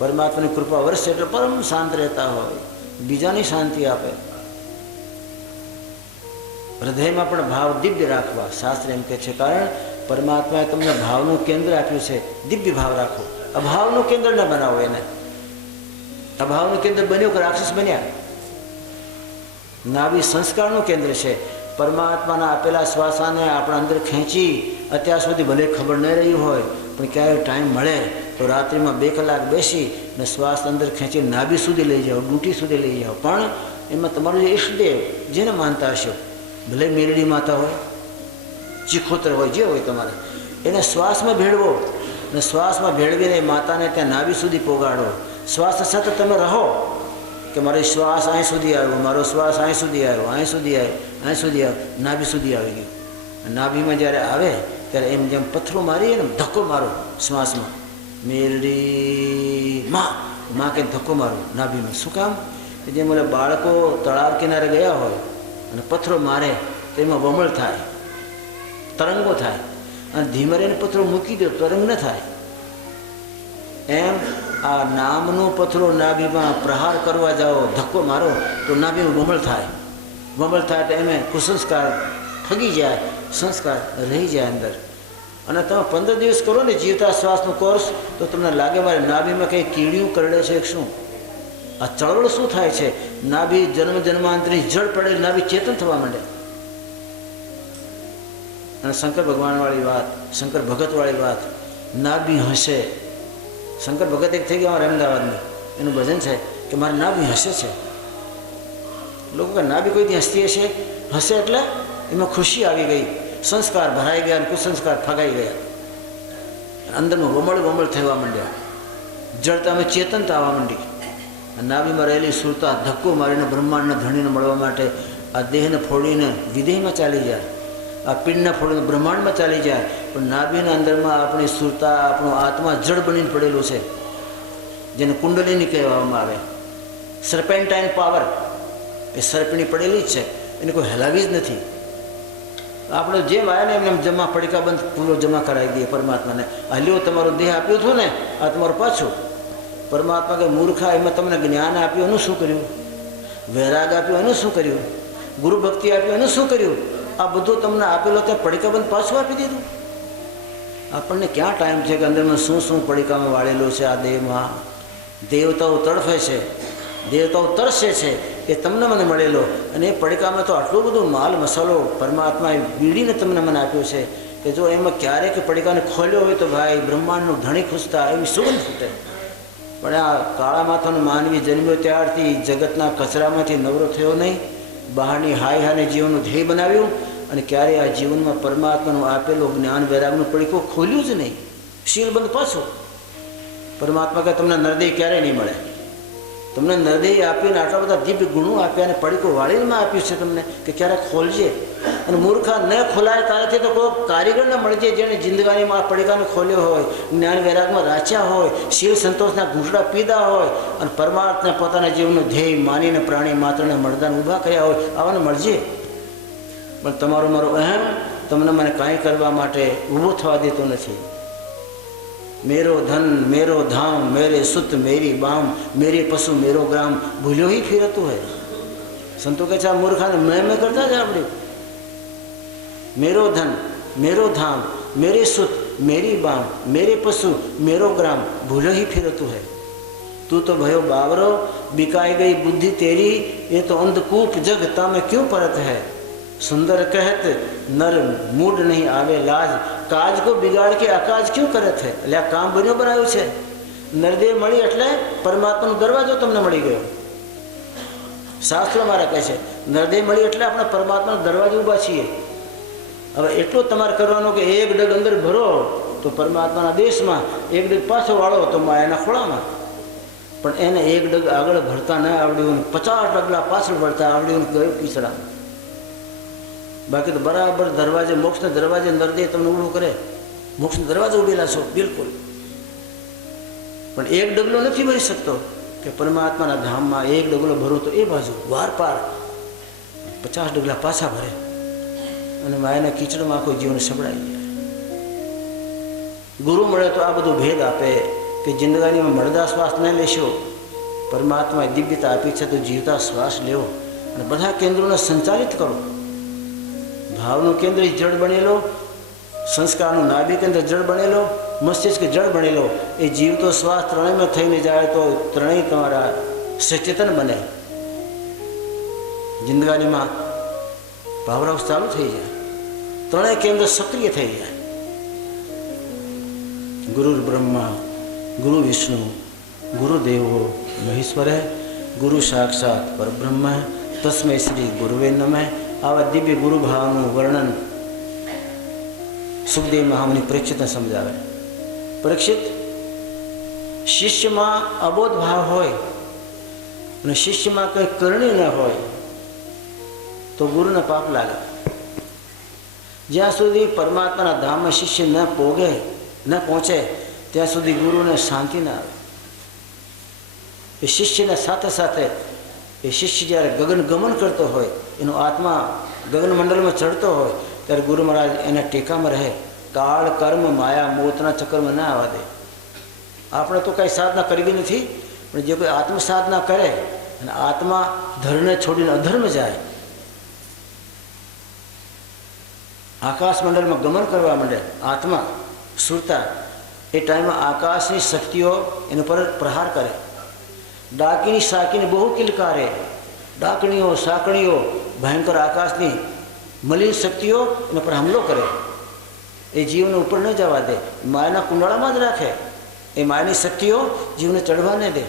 પરમાત્માની કૃપા વરસે એટલે પરમ શાંત રહેતા હોય, બીજાની શાંતિ આપે. હૃદયમાં પણ ભાવ દિવ્ય રાખવા શાસ્ત્ર એમ કહે છે. કારણ પરમાત્માએ તમને ભાવનું કેન્દ્ર આપ્યું છે, દિવ્ય ભાવ રાખો. અભાવનું કેન્દ્ર ન બનાવો એને. અભાવનું કેન્દ્ર બન્યું કે રાક્ષસ બન્યા. નાભી સંસ્કારનું કેન્દ્ર છે. પરમાત્માના આપેલા શ્વાસાને આપણા અંદર ખેંચી અત્યાર સુધી ભલે ખબર ન રહી હોય પણ ક્યારેય ટાઈમ મળે તો રાત્રિમાં 2 કલાક બેસી ને શ્વાસ અંદર ખેંચી નાભી સુધી લઈ જાઓ, ડૂંટી સુધી લઈ જાઓ. પણ એમાં તમારું જે ઈષ્ટદેવ જેને માનતા હશો, ભલે મેરડી માતા હોય, ચીખોતર હોય, જે હોય તમારે, એને શ્વાસમાં ભેળવો ને શ્વાસમાં ભેળવીને માતાને ત્યાં નાભી સુધી પોગાડો. શ્વાસ સાથે તમે રહો કે મારો શ્વાસ અહીં સુધી આવ્યો, મારો શ્વાસ અહીં સુધી આવ્યો, અહીં સુધી આવ્યો, અહીં સુધી આવ્યો, નાભી સુધી આવી ગયો. નાભીમાં જ્યારે આવે ત્યારે એમ જેમ પથ્થરો મારીએ ને ધક્કો મારો શ્વાસમાં, મેરડી માં કે ધક્કો મારો નાભીમાં. શું કામ? કે જેમ ઓલા બાળકો તળાવ કિનારે ગયા હોય અને પથ્થરો મારે તો એમાં વમળ થાય, તરંગો થાય, અને ધીમે રહીને પથ્થરો મૂકી દો તરંગ ન થાય. એમ આ નામનો પથ્થરો નાભીમાં પ્રહાર કરવા જાઓ, ધક્કો મારો તો નાભીમાં વમળ થાય. વમળ થાય તો એમ કુસંસ્કાર ફગી જાય, સંસ્કાર રહી જાય અંદર. અને તમે 15 દિવસ કરો ને જીવતા શ્વાસનો કોર્સ તો તમને લાગે મારે નાભીમાં કંઈ કીડિયું કરડે છે શું? આ ચળવળ શું થાય છે? નાભી જન્મ જન્માંતરી જળ પડે, નાભી ચેતન થવા માંડે. અને શંકર ભગવાનવાળી વાત, શંકર ભગતવાળી વાત, નાભી હશે. શંકર ભગત એક થઈ ગયા અમારે અમદાવાદની, એનું ભજન છે કે મારે નાભી હશે છે. લોકો કે નાભી કોઈ દી હસતી હશે, હશે એટલે એમાં ખુશી આવી ગઈ, સંસ્કાર ભરાઈ ગયા અને કુસંસ્કાર ફગાઈ ગયા, અંદરમાં વમળ થવા માંડ્યા, જળતામાં ચેતનતા આવવા માંડી. નાભીમાં રહેલી સુરતા ધક્કો મારીને બ્રહ્માંડના ધણીને મળવા માટે આ દેહને ફોડીને વિદેહમાં ચાલી જાય, આ પિંડને ફોડીને બ્રહ્માંડમાં ચાલી જાય. પણ નાભીના અંદરમાં આપણી સુરતા, આપણો આત્મા જળ બનીને પડેલું છે, જેને કુંડલીની કહેવામાં આવે. સર્પેન્ટાઇન પાવર એ સર્પની પડેલી જ છે, એને કોઈ હલાવી જ નથી. આપણે જેમ આવ્યા ને એમને જમા પડીકા બંધ પૂરો જમા કરાવી દઈએ પરમાત્માને. હલ્યો તમારો દેહ આપ્યો હતો ને, આ તમારો પાછો. પરમાત્મા કે મૂર્ખા, એમાં તમને જ્ઞાન આપ્યું એનું શું કર્યું? વૈરાગ આપ્યો એનું શું કર્યું? ગુરુ ભક્તિ આપ્યું એનું શું કર્યું? આ બધું તમને આપેલો ત્યાં પડીકા બંધ પાછું આપી દીધું. આપણને ક્યાં ટાઈમ છે કે અંદરમાં શું શું પડીકામાં વાળેલું છે આ દેહમાં? દેવતાઓ તડફે છે, દેવતાઓ તરસે છે કે તમને મને મળેલો, અને એ પડીકામાં તો આટલું બધું માલ મસાલો પરમાત્માએ બીડીને તમને મને આપ્યો છે કે જો એમાં ક્યારેક પડીકાને ખોલ્યો હોય તો ભાઈ બ્રહ્માંડનું ધણી ખુશતા એવી સુગંધ ફૂટે. પણ આ કાળા માથાનો માનવી જન્મ્યો ત્યારથી જગતના કચરામાંથી નવરો થયો નહીં, બહારની હાય હાને જીવનનું ધ્યેય બનાવ્યું, અને ક્યારેય આ જીવનમાં પરમાત્માનું આપેલું જ્ઞાન વૈરાગનું પડીકો ખોલ્યું જ નહીં, શીલબંધ પાછું. પરમાત્મા કે તમને નરદેહ ક્યારેય નહીં મળે. તમને નરદેહ આપીને આટલા બધા દિવ્ય ગુણો આપ્યા અને પડીકો વાળીને આપ્યું છે તમને કે ક્યારેક ખોલજે. અને મૂર્ખા ન ખોલાય તારાથી તો કોઈ કારીગરને મળજે જેણે જિંદગાનીમાં આ પડીકાને ખોલ્યો હોય, જ્ઞાન વૈરાગમાં રાચ્યા હોય, શીલ સંતોષના ઘૂંટડા પીધા હોય, અને પરમાર્થને પોતાના જીવનનું ધ્યેય માનીને પ્રાણી માત્રને મળદાન ઊભા કર્યા હોય, આવાને મળજે. પણ તમારો મારો અહેમ તમને મને કાંઈ કરવા માટે ઊભો થવા દેતો નથી. मेरो धन मेरो धाम, मेरे सुत मेरी बाम, मेरे पशु मेरो ग्राम, भूल्यो ही फिरतु है। संतो के छा मूर्खा ने मैं करता जा अपनी। मेरो धन मेरो धाम, मेरे सुत मेरी बाम, मेरे पशु मेरो ग्राम, भूल्यो ही फिरतु है। तू तो भयो बावरो, बिकाई गई बुद्धि तेरी, ये तो अंधकूप जग तामे क्यों परत है। सुंदर कहत नर मूड नहीं आवे लाज, काज को बिगाड़ के अकाज क्यों करत है। એટલે આ કામ બન્યો બનાવ્યું છે। નરદેવ મળી એટલે પરમાત્માનો દરવાજો તમને મળી ગયો। શાસ્ત્રો મારા કહે છે નરદેવ મળી એટલે આપણે પરમાત્માનો દરવાજો ઊભા છીએ। હવે એટલો તમારે કરવાનો કે એક ડગ અંદર ભરો તો પરમાત્માના દેશમાં, એક ડગ પાછો વાળો તો માયાના ખોળામાં। પણ એને એક ડગ આગળ ભરતા ન આવડ્યું, 50 ડગલા પાછળ ભરતા આવડ્યું, ગયો પીછડા। बाकी तो बराबर दरवाजे मोक्ष ने दरवाजे नरदेव तमने ऊभो करे। मोक्ष ने दरवाजे उभेला छो बिल्कुल, पण एक डगलो नहीं भरी सकतो कि परमात्मा धाम में एक डगलो भरो तो ए बाजू वार पार 50 डगला पाछा भरे અને માયાના કીચડમાં આખો જીવન સંભળાઈ જાય। ગુરુ મળે તો આ બધું ભેદ આપે કે જિંદગીમાં મળદા શ્વાસ ન લેશો, પરમાત્માએ દિવ્યતા આપી છે તો જીવતા શ્વાસ લેવો અને બધા કેન્દ્રોને સંચાલિત કરો। भावनु केंद्र जड़ बनेलो, संस्कार नाभि केंद्र जड़ बनेलो, मस्तिष्क जड़ बनेलो। ये जीव तो श्वास त्रणय में थईने जाए तो त्रणय तमारा सचेतन बने। जिंदगी में पावर हाउस चालू थी जाए, त्रणय केंद्र सक्रिय थी जाए। गुरु ब्रह्मा गुरु विष्णु गुरुदेवो महेश्वर है, गुरु साक्षात परब्रह्म है, तस्मै श्री गुरुवे नमः। आवा दिव्य गुरु भावનું વર્ણન સુખદેવ મહામુનિ પરીક્ષિતને સમજાવે। પરીક્ષિત, શિષ્યમાં અબોધ ભાવ હોય અને શિષ્યમાં કંઈ કરણી ન હોય તો ગુરુને પાપ લાગે। જ્યાં સુધી પરમાત્માના ધામમાં શિષ્ય ન પહોંચે ત્યાં સુધી ગુરુને શાંતિ ન આવે। એ શિષ્યના સાથે સાથે એ શિષ્ય જ્યારે ગગન ગમન કરતો હોય, એનો આત્મા ગગન મંડળમાં ચડતો હોય ત્યારે ગુરુ મહારાજ એના ટેકામાં રહે। કાળ કર્મ માયા મોતના ચક્કરમાં ના આવવા દે। આપણે તો કંઈ સાધના કરવી નથી, પણ જે કોઈ આત્મ સાધના કરે અને આત્મા ધર્મને છોડીને અધર્મ જાય, આકાશ મંડળમાં ગમન કરવા માંડે આત્મા સુરતા, એ ટાઈમમાં આકાશની શક્તિઓ એના પર પ્રહાર કરે। डाकिनी साकिनी बहु किलकारे, डाकणियों साकणियों भयंकर आकाशनी मलिन शक्तिओ एना पर हमलो करे। ए जीवन ऊपर न जवा दे, मायाना कुंडाळामां ज राखे। ए मायानी शक्तिओ जीवने चढ़वा न दे।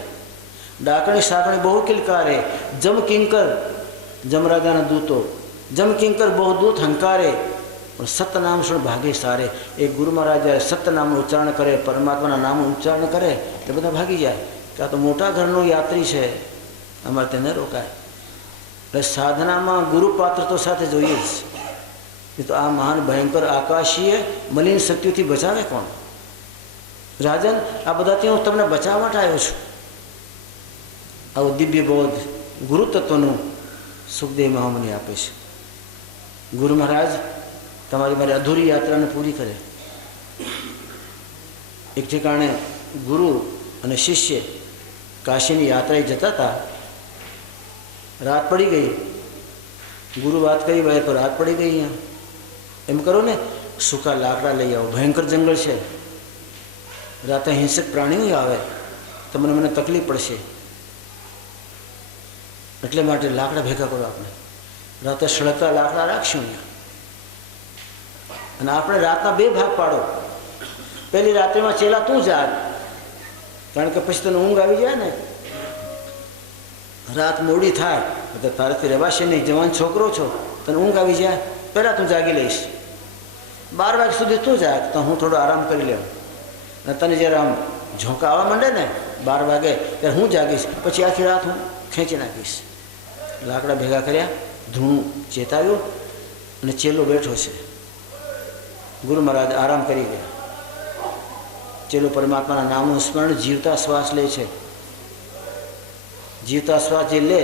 डाकणी साकणी बहु किलकारे, जम किंकर जमराजाना दूतो, जम किंकर बहु दूत हंकारे, और सत्य नाम सुन भागे सारे। एक गुरु महाराज जયારે सत्य नाम उच्चारण करे, परमात्माना नाम उच्चारण करे तो बधा भागी जाए। क्या तो मोटा घरनो यात्री है, अमर ते न रोकाय। એટલે સાધનામાં ગુરુ પાત્ર તો સાથે જોઈએ જ। એ તો આ મહાન ભયંકર આકાશીય મલિન શક્તિઓથી બચાવે કોણ? રાજન, આ બધાથી હું તમને બચાવવા માટે આવ્યો છું। આવું દિવ્ય બોધ ગુરુ તત્વનું સુખદેવ મહામુનિ આપે છે। ગુરુ મહારાજ તમારી મારી અધૂરી યાત્રાને પૂરી કરે। એક ઠેકાણે ગુરુ અને શિષ્ય કાશીની યાત્રાએ જતા હતા। रात पड़ी गई, गुरु बात करी भाई तो रात पड़ी गई। यहाँ एम करो ने सूखा लाकड़ा लई आओ, भयंकर जंगल है, राते हिंसक प्राणीओ आवे तो મને તકલીફ પડશે, એટલે માટે લાકડા ભેગા કરો। આપણે રાતે સળગતા લાકડા રાખશું અહીંયા અને આપણે રાતના બે ભાગ પાડો। પહેલી રાત્રિમાં ચેલા તું જાગ, કારણ કે પછી તને ઊંઘ આવી જાય ને। रात मोड़ी थाय तो ताराथी रवाशे नहीं, जवान छोकरो छो, तने ऊँघ आई जाए पहला तू जागी लईश। 12 वागे सुधी तू जाग तो हूँ थोड़ो आराम कर ले। तने जरा आम झोंका आवा मांडे ने 12 वागे त्यारे हूँ जागीश, पछी आखी रात हूँ खेंची नाखीश। लाकड़ा भेगा कर्या, धूणुं चेताव्युं अने चेलो बैठो छे। गुरु महाराज आराम करी गया। चेलो परमात्माना नामनुं स्मरण जीवता श्वास ले छे। जीवता श्वास जे ले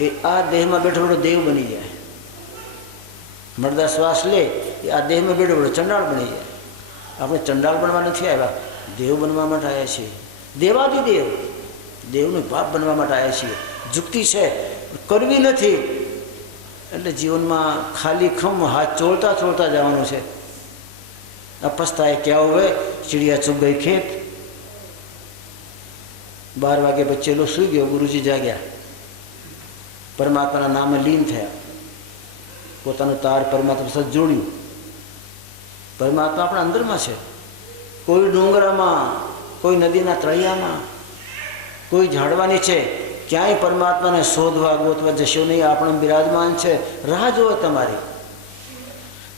ए आ देह में बैठो बैठो देव बनी जाए। मरदा श्वास ले ए आ देह में बैठो बैठो चंडाल बनी जाए। આપણે ચંડાલ બનવા નથી આવ્યા, દેવ બનવા માટે આવ્યા છીએ. દેવાદિદેવ દેવનું બાપ બનવા માટે આવ્યા છીએ. જુક્તિ છે કરવી નથી. એટલે જીવનમાં ખાલી ખમ હાથ ચોળતા ચોળતા જવાનું છે. અપસ્તા એ ક્યાં હોય, ચિડિયા ચૂપ ગઈ ખેત. 12 વાગે બચ્ચેલો સૂઈ ગયો, ગુરુજી જાગ્યા, પરમાત્માના નામે લીન થયા, પોતાનું તાર પરમાત્મા સાથે જોડ્યું. પરમાત્મા આપણા અંદરમાં છે. કોઈ ડુંગરામાં, કોઈ નદીના તળિયામાં, કોઈ ઝાડવા નીચે ક્યાંય પરમાત્માને શોધવા ગોતવા જશો નહીં. આપણે બિરાજમાન છે, રાહ જોવે તમારી.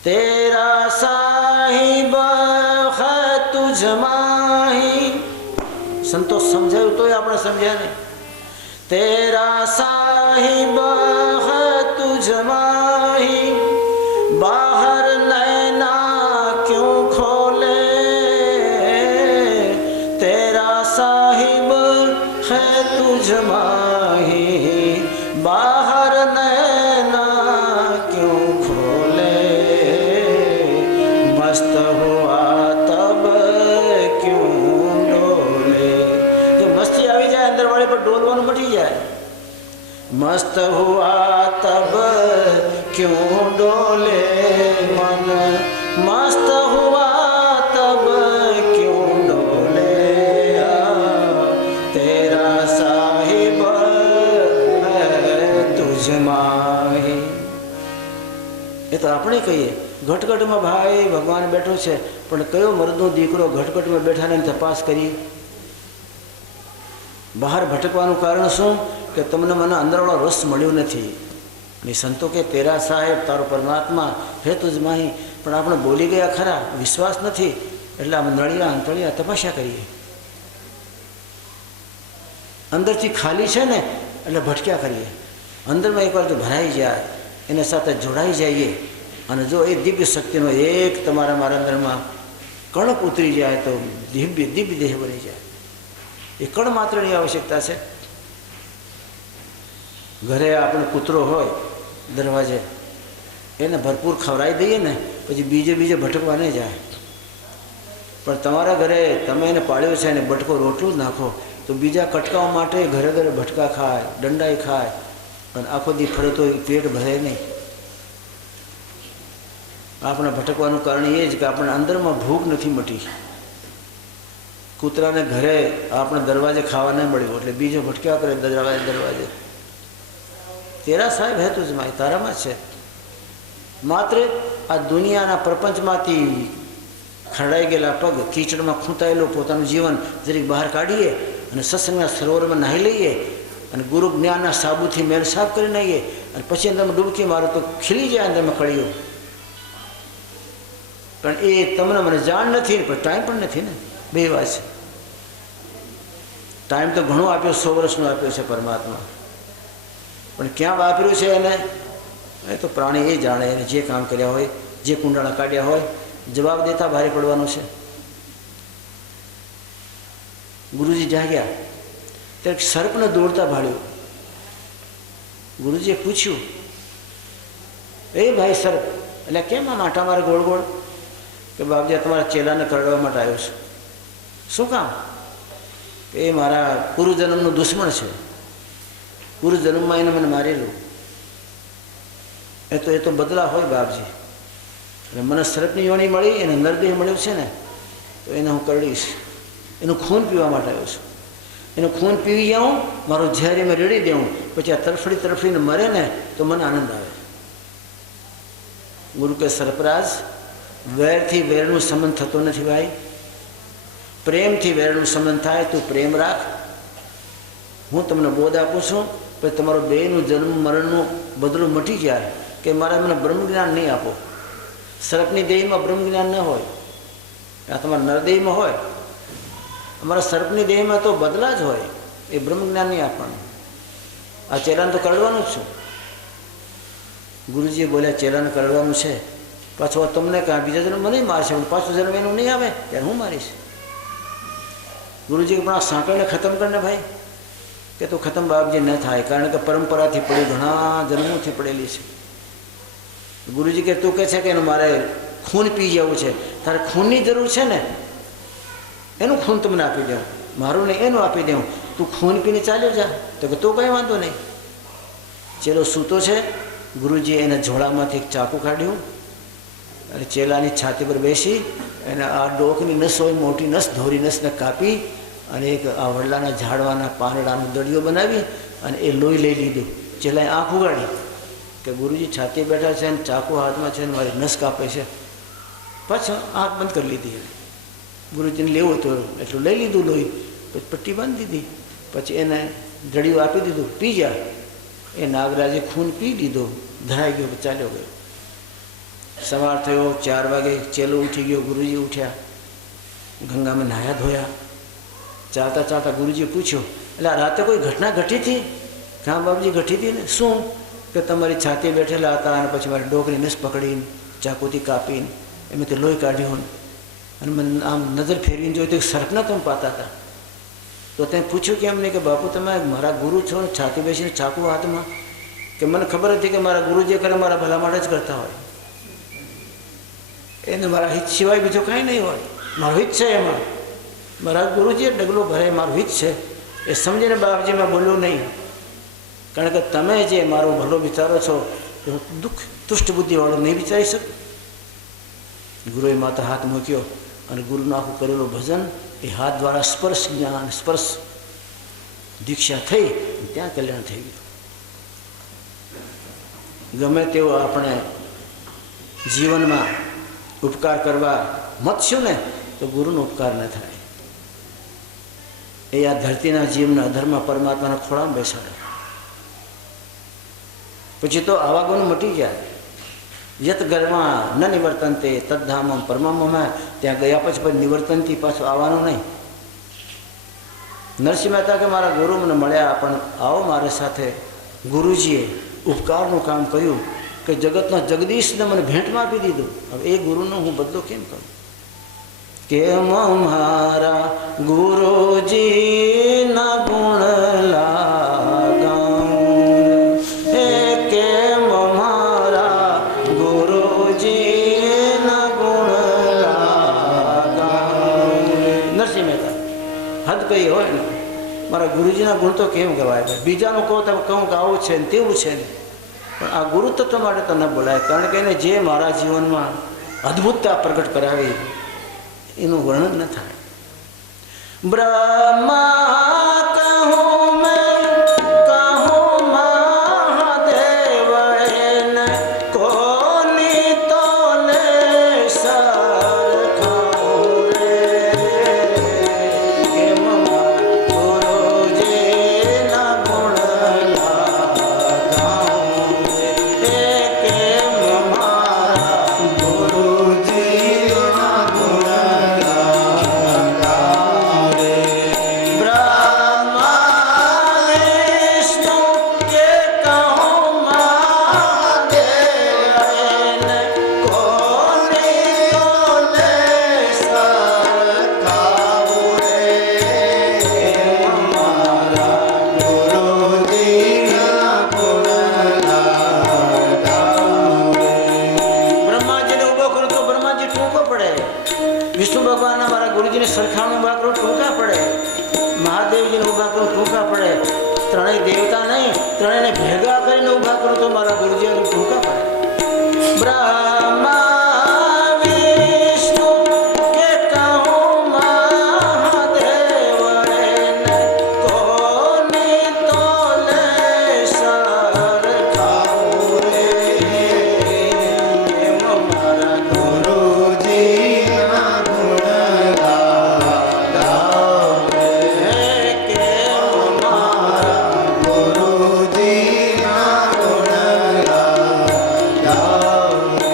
તેરા સાહિબ હૈ તુજ માહી. સંતોષ સમજાયું તોય આપણે સમજ્યા નહીં. તેરા સાહિબ હૈ તુજ માહી, બાહર નૈના ક્યું ખોલે. તેરા સાહિબ હૈ તુજ માહી, બાહર નૈના ક્યું ખોલે. મસ્ત હુઆ તબ ક્યું ડોલે. જો મસ્તી આવી જાય અંદર વાળી પર ડોલવાનું મટી જાય. મસ્ત હુઆ તબ ક્યું ડોલે મન, મસ્ત હુઆ તબ ક્યું ડોલે. તેરા સાહિબ તુજ માહી. એ તો આપણે કહીએ ઘટઘટમાં ભાઈ ભગવાન બેઠો છે, પણ કયો મર્દનો દીકરો ઘટઘટમાં બેઠાને તપાસ કરી. બહાર ભટકવાનું કારણ શું? કે તમને મને અંદરવાળો રસ મળ્યો નથી. ને સંતો કે તેરા સાહેબ તારો પરમાત્મા હે તુજ માહી, પણ આપણે બોલી ગયા ખરા, વિશ્વાસ નથી. એટલે આપણે નળિયા અંતળિયા તપાસ્યા કરીએ. અંદરથી ખાલી છે ને એટલે ભટક્યા કરીએ. અંદરમાં એકવાર જો ભરાઈ જાય, એના સાથે જોડાઈ જઈએ, અને જો એ દિવ્ય શક્તિનો એક તમારા મારા અંદરમાં કણક ઉતરી જાય તો દિવ્ય દિવ્ય દેહ બની જાય. એ કણ માત્રની આવશ્યકતા છે. ઘરે આપણે કૂતરો હોય દરવાજે, એને ભરપૂર ખવડાવી દઈએ ને પછી બીજે ભટકવા નહીં જાય. પણ તમારા ઘરે તમે એને પાળ્યો છે અને બટકો રોટલું જ નાખો તો બીજા કટકાઓ માટે ઘરે ઘરે ભટકા ખાય, દંડાઈ ખાય, અને આખો દી ફરે તો પેટ ભરે નહીં. આપણે ભટકવાનું કારણ એ જ કે આપણે અંદરમાં ભૂખ નથી મટી. કૂતરાને ઘરે આપણે દરવાજે ખાવા નહીં મળ્યું એટલે બીજો ભટક્યા કરે દરવાજે. તેરા સાહેબ હે તુજ માહી, તારામાં જ છે. માત્ર આ દુનિયાના પ્રપંચમાંથી ખરડાઈ ગયેલા પગ, કીચડમાં ખૂંટાયેલું પોતાનું જીવન જરીક બહાર કાઢીએ અને સત્સંગના સરોવરમાં નાહી લઈએ અને ગુરુ જ્ઞાનના સાબુથી મેલ સાફ કરી નાહીએ અને પછી અંદરમાં ડૂબકી મારો તો ખીલી જાય અંદરમાં કળીઓ. પણ એ તમને મને જાણ નથી, પણ ટાઈમ પણ નથી ને. બે વાત છે. ટાઈમ તો ઘણો આપ્યો, 100 વર્ષનો આપ્યો છે પરમાત્મા, પણ ક્યાં વાપર્યું છે એને એ તો પ્રાણી એ જાણે. એને જે કામ કર્યા હોય, જે કુંડાળા કાઢ્યા હોય, જવાબ દેતા ભારે પડવાનું છે. ગુરુજી જાગ્યા ત્યારે સર્પને દોડતા ભાળ્યું. ગુરુજીએ પૂછ્યું, એ ભાઈ સર્પ, એટલે કેમ આમ આટા મારે ગોળ ગોળ? કે બાપજી તમારા ચેલાને કરડવા માટે આવ્યો છું. શું કામ? એ મારા પૂર્વજન્મનો દુશ્મન છે, પૂર્વજન્મમાં એને મને મારેલું. એ તો બદલા હોય બાપજી. એટલે મને સર્પની યોની મળી, એને નરદેહ મળ્યું છે ને, તો એને હું કરડીશ. એનું ખૂન પીવા માટે આવ્યો છું. એનું ખૂન પીવી જાઉં, મારું ઝેર એમાં રેડી દેવું, પછી આ તરફડીને મરે ને તો મને આનંદ આવે. ગુરુ કે સરપરાજ, વેરથી વેરનું સંબંધ થતો નથી ભાઈ. પ્રેમથી વેરનું સંબંધ થાય. તું પ્રેમ રાખ. હું તમને બોધ આપું છું, પછી તમારો બેયનું જન્મ મરણનું બદલું મટી જાય કે મારા મને બ્રહ્મ જ્ઞાન નહીં આપો. સર્પની દેહમાં બ્રહ્મ જ્ઞાન ન હોય, આ તમારા નરદેહમાં હોય. અમારા સર્પની દેહમાં તો બદલા જ હોય, એ બ્રહ્મ જ્ઞાન નહીં આપવાનું. આ ચેલાને તો કરડવાનું જ છું. ગુરુજીએ બોલ્યા ચેલાને કરડવાનું છે, પાછું તમને કાં બીજા જન્મ નહીં મારશે, પાછું જન્મ એનું નહીં આવે ત્યારે હું મારીશ. ગુરુજી પણ આ સાંકળને ખતમ કરીને ભાઈ, કે તો ખતમ બાપજી ન થાય, કારણ કે પરંપરાથી પડી, ઘણા જન્મોથી પડેલી છે. ગુરુજી કે તું કહે છે કે એનું મારે ખૂન પી જવું છે, તારે ખૂનની જરૂર છે ને, એનું ખૂન તમને આપી દઉં, મારું નહીં એનું આપી દઉં, તું ખૂન પીને ચાલ્યો જા. તો કે તો કંઈ વાંધો નહીં. ચેલો સૂતો છે, ગુરુજીએ એના ઝોળામાંથી એક ચાકુ કાઢ્યું અને ચેલાની છાતી પર બેસી એને આ ડોકની નસ હોય, મોટી નસ, ધોરી નસને કાપી અને એક આ વડલાના ઝાડવાના પાંદડાનો દડિયો બનાવી અને એ લોહી લઈ લીધું. ચેલાએ આંખ ઉગાડી કે ગુરુજી છાતી બેઠા છે અને ચાકુ હાથમાં છે ને મારી નસ કાપે છે. પાછો આંખ બંધ કરી લીધી. ગુરુજીને લેવું હતું એટલું લઈ લીધું લોહી, પછી પટ્ટી બાંધી દીધી, પછી એને દડિયો આપી દીધું, પી જા. એ નાગરાજે ખૂન પી દીધું, ધરાઈ ગયો, ચાલ્યો ગયો. સવાર થયો, 4 વાગે ચેલો ઉઠી ગયો, ગુરુજી ઉઠ્યા, ગંગામાં નાહ્યા ધોયા. ચાલતા ચાલતા ગુરુજીએ પૂછ્યું, એટલે રાતે કોઈ ઘટના ઘટી હતી? હા બાબુજી ઘટી હતી ને. શું? કે તમારી છાતી બેઠેલા હતા અને પછી મારી ડોકરી નસ પકડીને ચાકુથી કાપીને એમાંથી લોહી કાઢ્યું અને મને આમ નજર ફેરવીને જોયું તો સર્પના તમે પાતા હતા. તો તે પૂછ્યું કે એમને કે બાપુ તમે મારા ગુરુ છો ને છાતી બેસીને ચાકુ હાથમાં? કે મને ખબર હતી કે મારા ગુરુ જે કરે મારા ભલા માટે જ કરતા હોય, એને મારા હિત સિવાય બીજું કાંઈ નહીં હોય. મારું હિત છે એમાં, મારા ગુરુજીએ ડગલો ભરે મારું હિત છે એ સમજીને બાપજી મેં બોલ્યું નહીં, કારણ કે તમે જે મારો ભલો વિચારો છો એ હું દુઃખ તુષ્ટ બુદ્ધિવાળો નહીં વિચારી શકું. ગુરુએ માથે હાથ મૂક્યો અને ગુરુનું આખું કરેલું ભજન એ હાથ દ્વારા સ્પર્શ જ્ઞાન, સ્પર્શ દીક્ષા થઈ, ત્યાં કલ્યાણ થઈ ગયું. ગમે તેવો આપણે જીવનમાં ઉપકાર કરવા મતશું ને તો ગુરુનો ઉપકાર ન થાય. એ આ ધરતીના જીવના અધર્મમાં પરમાત્માના ખોળામાં બેસાડે, પછી તો આવા ગુણ મટી જાય. યત ઘરમાં ન નિવર્તનતે તદ્ધામમ પરમામમાં, ત્યાં ગયા પછી નિવર્તનથી પાછું આવવાનું નહીં. નરસિંહ મહેતા કે મારા ગુરુ મને મળ્યા, પણ આવો મારી સાથે. ગુરુજીએ ઉપકારનું કામ કર્યું કે જગતના જગદીશને મને ભેટમાં આપી દીધું. હવે એ ગુરુનો હું બદલો કેમ કરું? કેમ મારા ગુરુજીના ગુણ લાગાઉં, હે કેમ મારા ગુરુજીના ગુણ લાગાઉં. નરસિંહ મહેતા હદ કઈ હોય ને, મારા ગુરુજીના ગુણ તો કેમ ગવાય? બીજાનું કહો તો કહું કે આવું છે ને તેવું છે ને, પણ આ ગુરુ તત્વ માટે તો ન બોલાય, કારણ કે એને જે મારા જીવનમાં અદ્ભુતતા પ્રગટ કરાવી એનું વર્ણન ન થાય. બ્રહ્મા કહું મેં કહું મહાદેવ એને કોની તોલે સરખાઉં રે. કેમ ગુરુજીના ગુણ લાગાઉં રે, કેમ મારા ગુરુજીના ગુણ વિષ્ણુ ભગવાનના મારા ગુરુજીને સરખામણી ઊભા કરું ટૂંકા પડે, મહાદેવજીને ઊભા કરું ટૂંકા પડે, ત્રણેય દેવતા નહીં ત્રણેયને ભેગા કરીને ઊભા કરું તો મારા ગુરુજી ટૂંકા પડે. બ્રહ્મા વિષ્ણુ કે કહું મહાદેવ એને કોની તોલે સરખાઉં રે. કેમ મારા ગુરુજીના ગુણ ગાઉં રે, કેમ મારા ગુરુજીના ગુણ ગાઉં રે.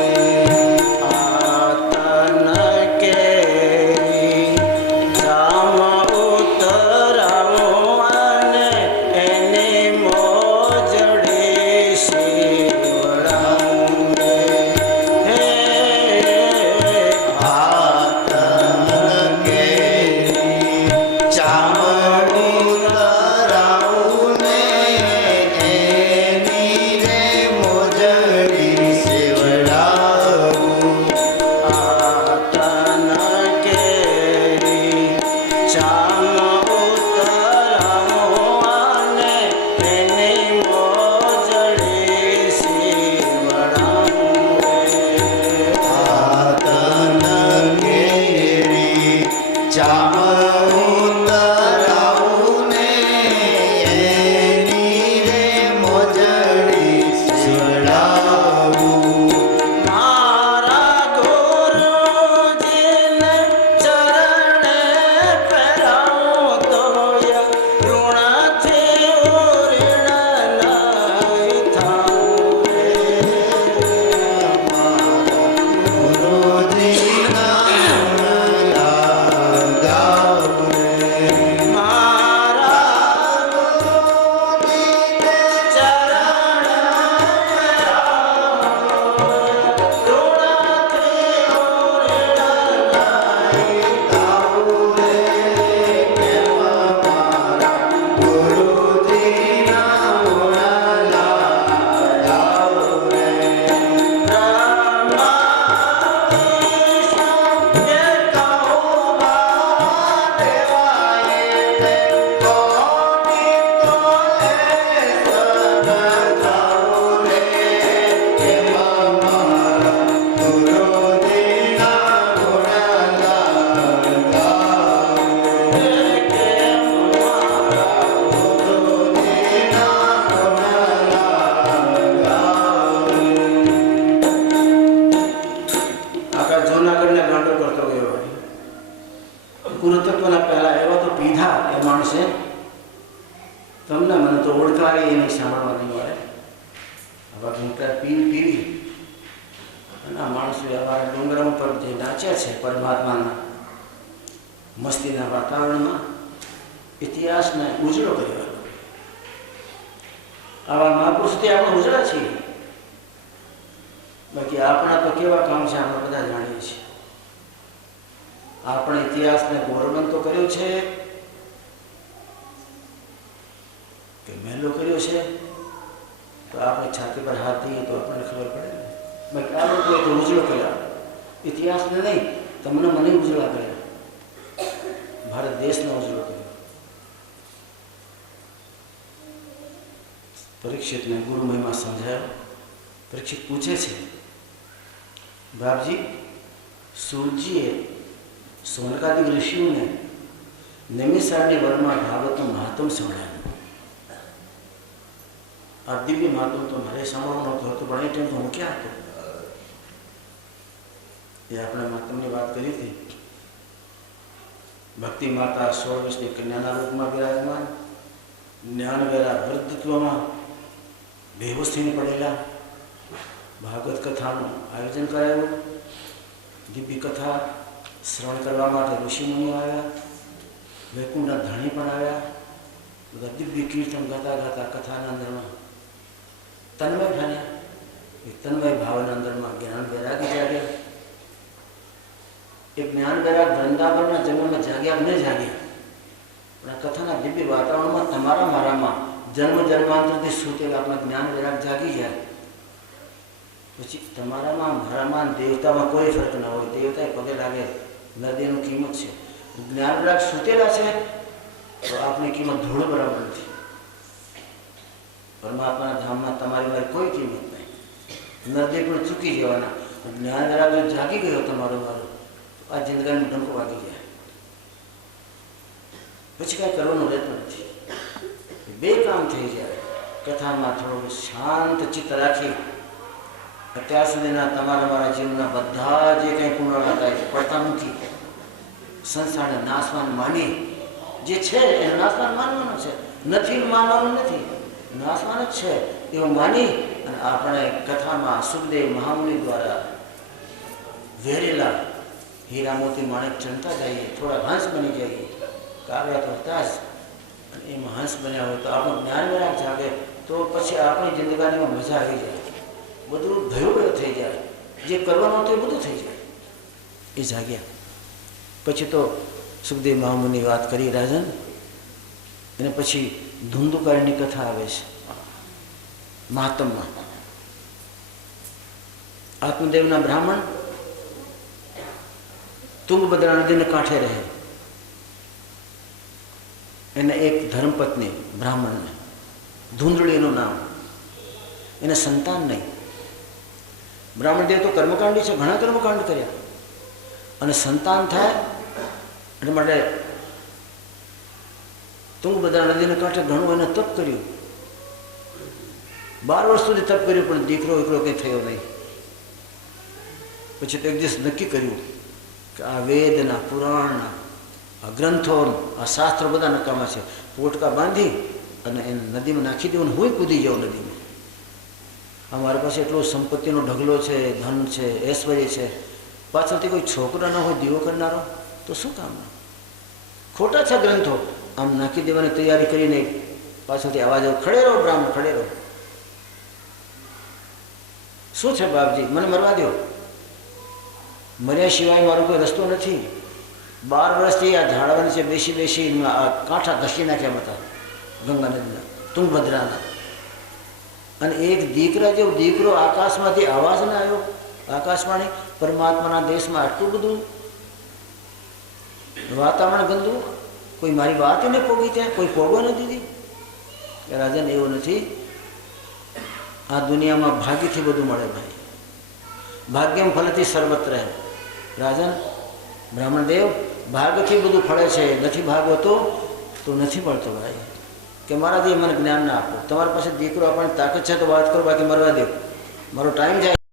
એ નહીં સાંભળવા નહીં મળે. બાકી હું ત્યાં પીવી અને આ માણસો અમારા ડુંગરા ઉપર જે નાચ્યા છે પરમાત્માના મસ્તીના વાતાવરણમાં ઇતિહાસને ઉજળો કર્યો. આવા મહાપુરુષથી આપણે ઉજળા છીએ. બાકી આપણા તો કેવા કામ છે આપણે બધા જાણીએ છીએ. આપણે ઇતિહાસને ગૌરવવંત તો કર્યો છે કે મહેલો કર્યો છે, તો આપણે છાતી પર હાથ દઈએ તો આપણને ખબર પડે ને. બાકી આ લોકોએ તો ઉજળો કર્યા, ઇતિહાસને નહીં તમને મને ઉજળા કર્યા, ભારત દેશને ઉજળો કર્યો. પરીક્ષિતને ગુરુ મહિમા સમજાયો. પરીક્ષિત પૂછે છે, બાપજી સૂરજીએ સોનકાદિક ઋષિઓને નૈમિષારણ્ય વનમાં ભાગવતનું મહાત્મ સંભળાવ્યું. આ દિવ્ય મહાત્મ તો મારે સાંભળવાનો હતો, પણ એ ટાઈમ તો હું ક્યાં હતો? એ આપણે મહાત્મની વાત કરી હતી. ભક્તિ માતા 16 વર્ષની કન્યાના રૂપમાં બિરાજમાન, જ્ઞાનવેરા વૃદ્ધત્વમાં બેહોશ થઈને પડેલા. ભાગવત કથાનું આયોજન કરાયું. દિવ્ય કથા શ્રવણ કરવા માટે ઋષિમુનિઓ આવ્યા, વૈકુંઠના ધણી પણ આવ્યા. બધા દિવ્ય કીર્તન ગાતા ગાતા કથાના અંદરમાં તન્મય ઠાન્યા. એ તન્મય ભાવના અંદરમાં જ્ઞાન વૈરાગી જાગ્યા. એ જ્ઞાન વૈરાગ વૃંદાવનના જન્મમાં જાગ્યા ન જાગ્યા, પણ આ કથાના દિવ્ય વાતાવરણમાં તમારા મારામાં જન્મ જન્માંતરથી સૂતેલા આપણા જ્ઞાન વૈરાગ જાગી જાય. પછી તમારામાં મારામાં દેવતામાં કોઈ ફરક ના હોય. દેવતાએ પગે લાગે, નદીનું કિંમત છે. જ્ઞાન વૈરાગ સૂતેલા છે તો આપણી કિંમત ધૂળ બરાબર નથી. પરમાત્માના ધામમાં તમારી મારી કોઈ કિંમત નહીં. નદી પણ ચૂકી જવાના. જ્ઞાન વૈરાગ જો જાગી ગયો તમારો મારો, તો આ જિંદગીનો ડંકો વાગી જાય. પછી કાંઈ કરવાનું રહેતું નથી. બે કામ થઈ જાય. કથામાં થોડું શાંત ચિત્ત રાખી અત્યાર સુધીના તમારા મારા જીવનના બધા જે કંઈ પુનરાવર્તન હતા એ પડતા મૂકી સંસારને નાશવાન માની, જે છે એને નાશવાન માનવાનો છે, નથી માનવાનું નથી, નાશવાન જ છે એવું માની અને આપણે કથામાં સુખદેવ મહામુનિ દ્વારા વેરેલા હીરા મોતી માણેક ચણતા જઈએ, થોડા હંસ બની જઈએ. કાવ્યા તો હતા જ, અને એમાં હંસ બન્યા હોય તો આપણું જ્ઞાન વૈરાગ જાગે, તો પછી આપણી જિંદગીમાં મજા આવી જાય. બધું ભયો થઈ જાય. જે કરવાનું હતું એ બધું થઈ જાય. એ જાગ્યા. પછી તો સુખદેવ મહામુનિની વાત કરી રાજન, અને પછી ધુંધુકારીની કથા આવે છે મહાત્મમાં. આત્મદેવના બ્રાહ્મણ તુંગભદ્રા નદીને કાંઠે રહે. એને એક ધર્મપત્ની બ્રાહ્મણને, ધૂંધળી એનું નામ, એને સંતાન નહીં. બ્રાહ્મણદેવ તો કર્મકાંડી છે, ઘણા કર્મકાંડ કર્યા, અને સંતાન થાય એટલે માટે તુંગભદ્રા નદીને કાંઠે ઘણું એને તપ કર્યું. 12 વર્ષ સુધી તપ કર્યું, પણ દીકરો એકલો કંઈ થયો નહીં. પછી તો એક દિવસ નક્કી કર્યું કે આ વેદના, પુરાણના, આ ગ્રંથો, આ શાસ્ત્રો બધા નકામા છે. પોટકા બાંધી અને એને નદીમાં નાખી દેવું, હું કૂદી જાઉં નદીમાં. અમારી પાસે એટલો સંપત્તિનો ઢગલો છે, ધન છે, ઐશ્વર્ય છે, પાછળથી કોઈ છોકરો ન હોય દીવો કરનારો, તો શું કામનો? ખોટા છે ગ્રંથો. આમ નાખી દેવાની તૈયારી કરીને પાછળથી અવાજ આવ્યો, ખડે રહો બ્રાહ્મણ, ખડે રહો. શું છે બાપજી, મને મરવા દો. મર્યા સિવાય મારો કોઈ રસ્તો નથી. 12 વર્ષથી આ ઝાડવા નીચે બેસી બેસી આ કાંઠા ઘસી નાખ્યા હતા ગંગા નદીના, તુંગભદ્રાના. અને એક દીકરા જેવો દીકરો આકાશમાંથી આવાજ ના આવ્યો, આકાશવાણી. પરમાત્માના દેશમાં આટલું બધું વાતાવરણ ગંદુ, કોઈ મારી વાત એને પોગી, ત્યાં કોઈ પોગવા નથી દીધી. રાજન એવું નથી. આ દુનિયામાં ભાગ્યથી બધું મળે ભાઈ. ભાગ્યમ ફલથી સર્વત્ર. રાજન બ્રાહ્મણદેવ, ભાગ્યથી બધું ફળે છે, નથી ભાગવતો તો નથી મળતો ભાઈ. કે મારાથી મને જ્ઞાન ના આપો. તમારી પાસે દીકરો આપણને તાકાત છે તો વાત કરો, બાકી મરવા દો. મારો ટાઈમ જાય.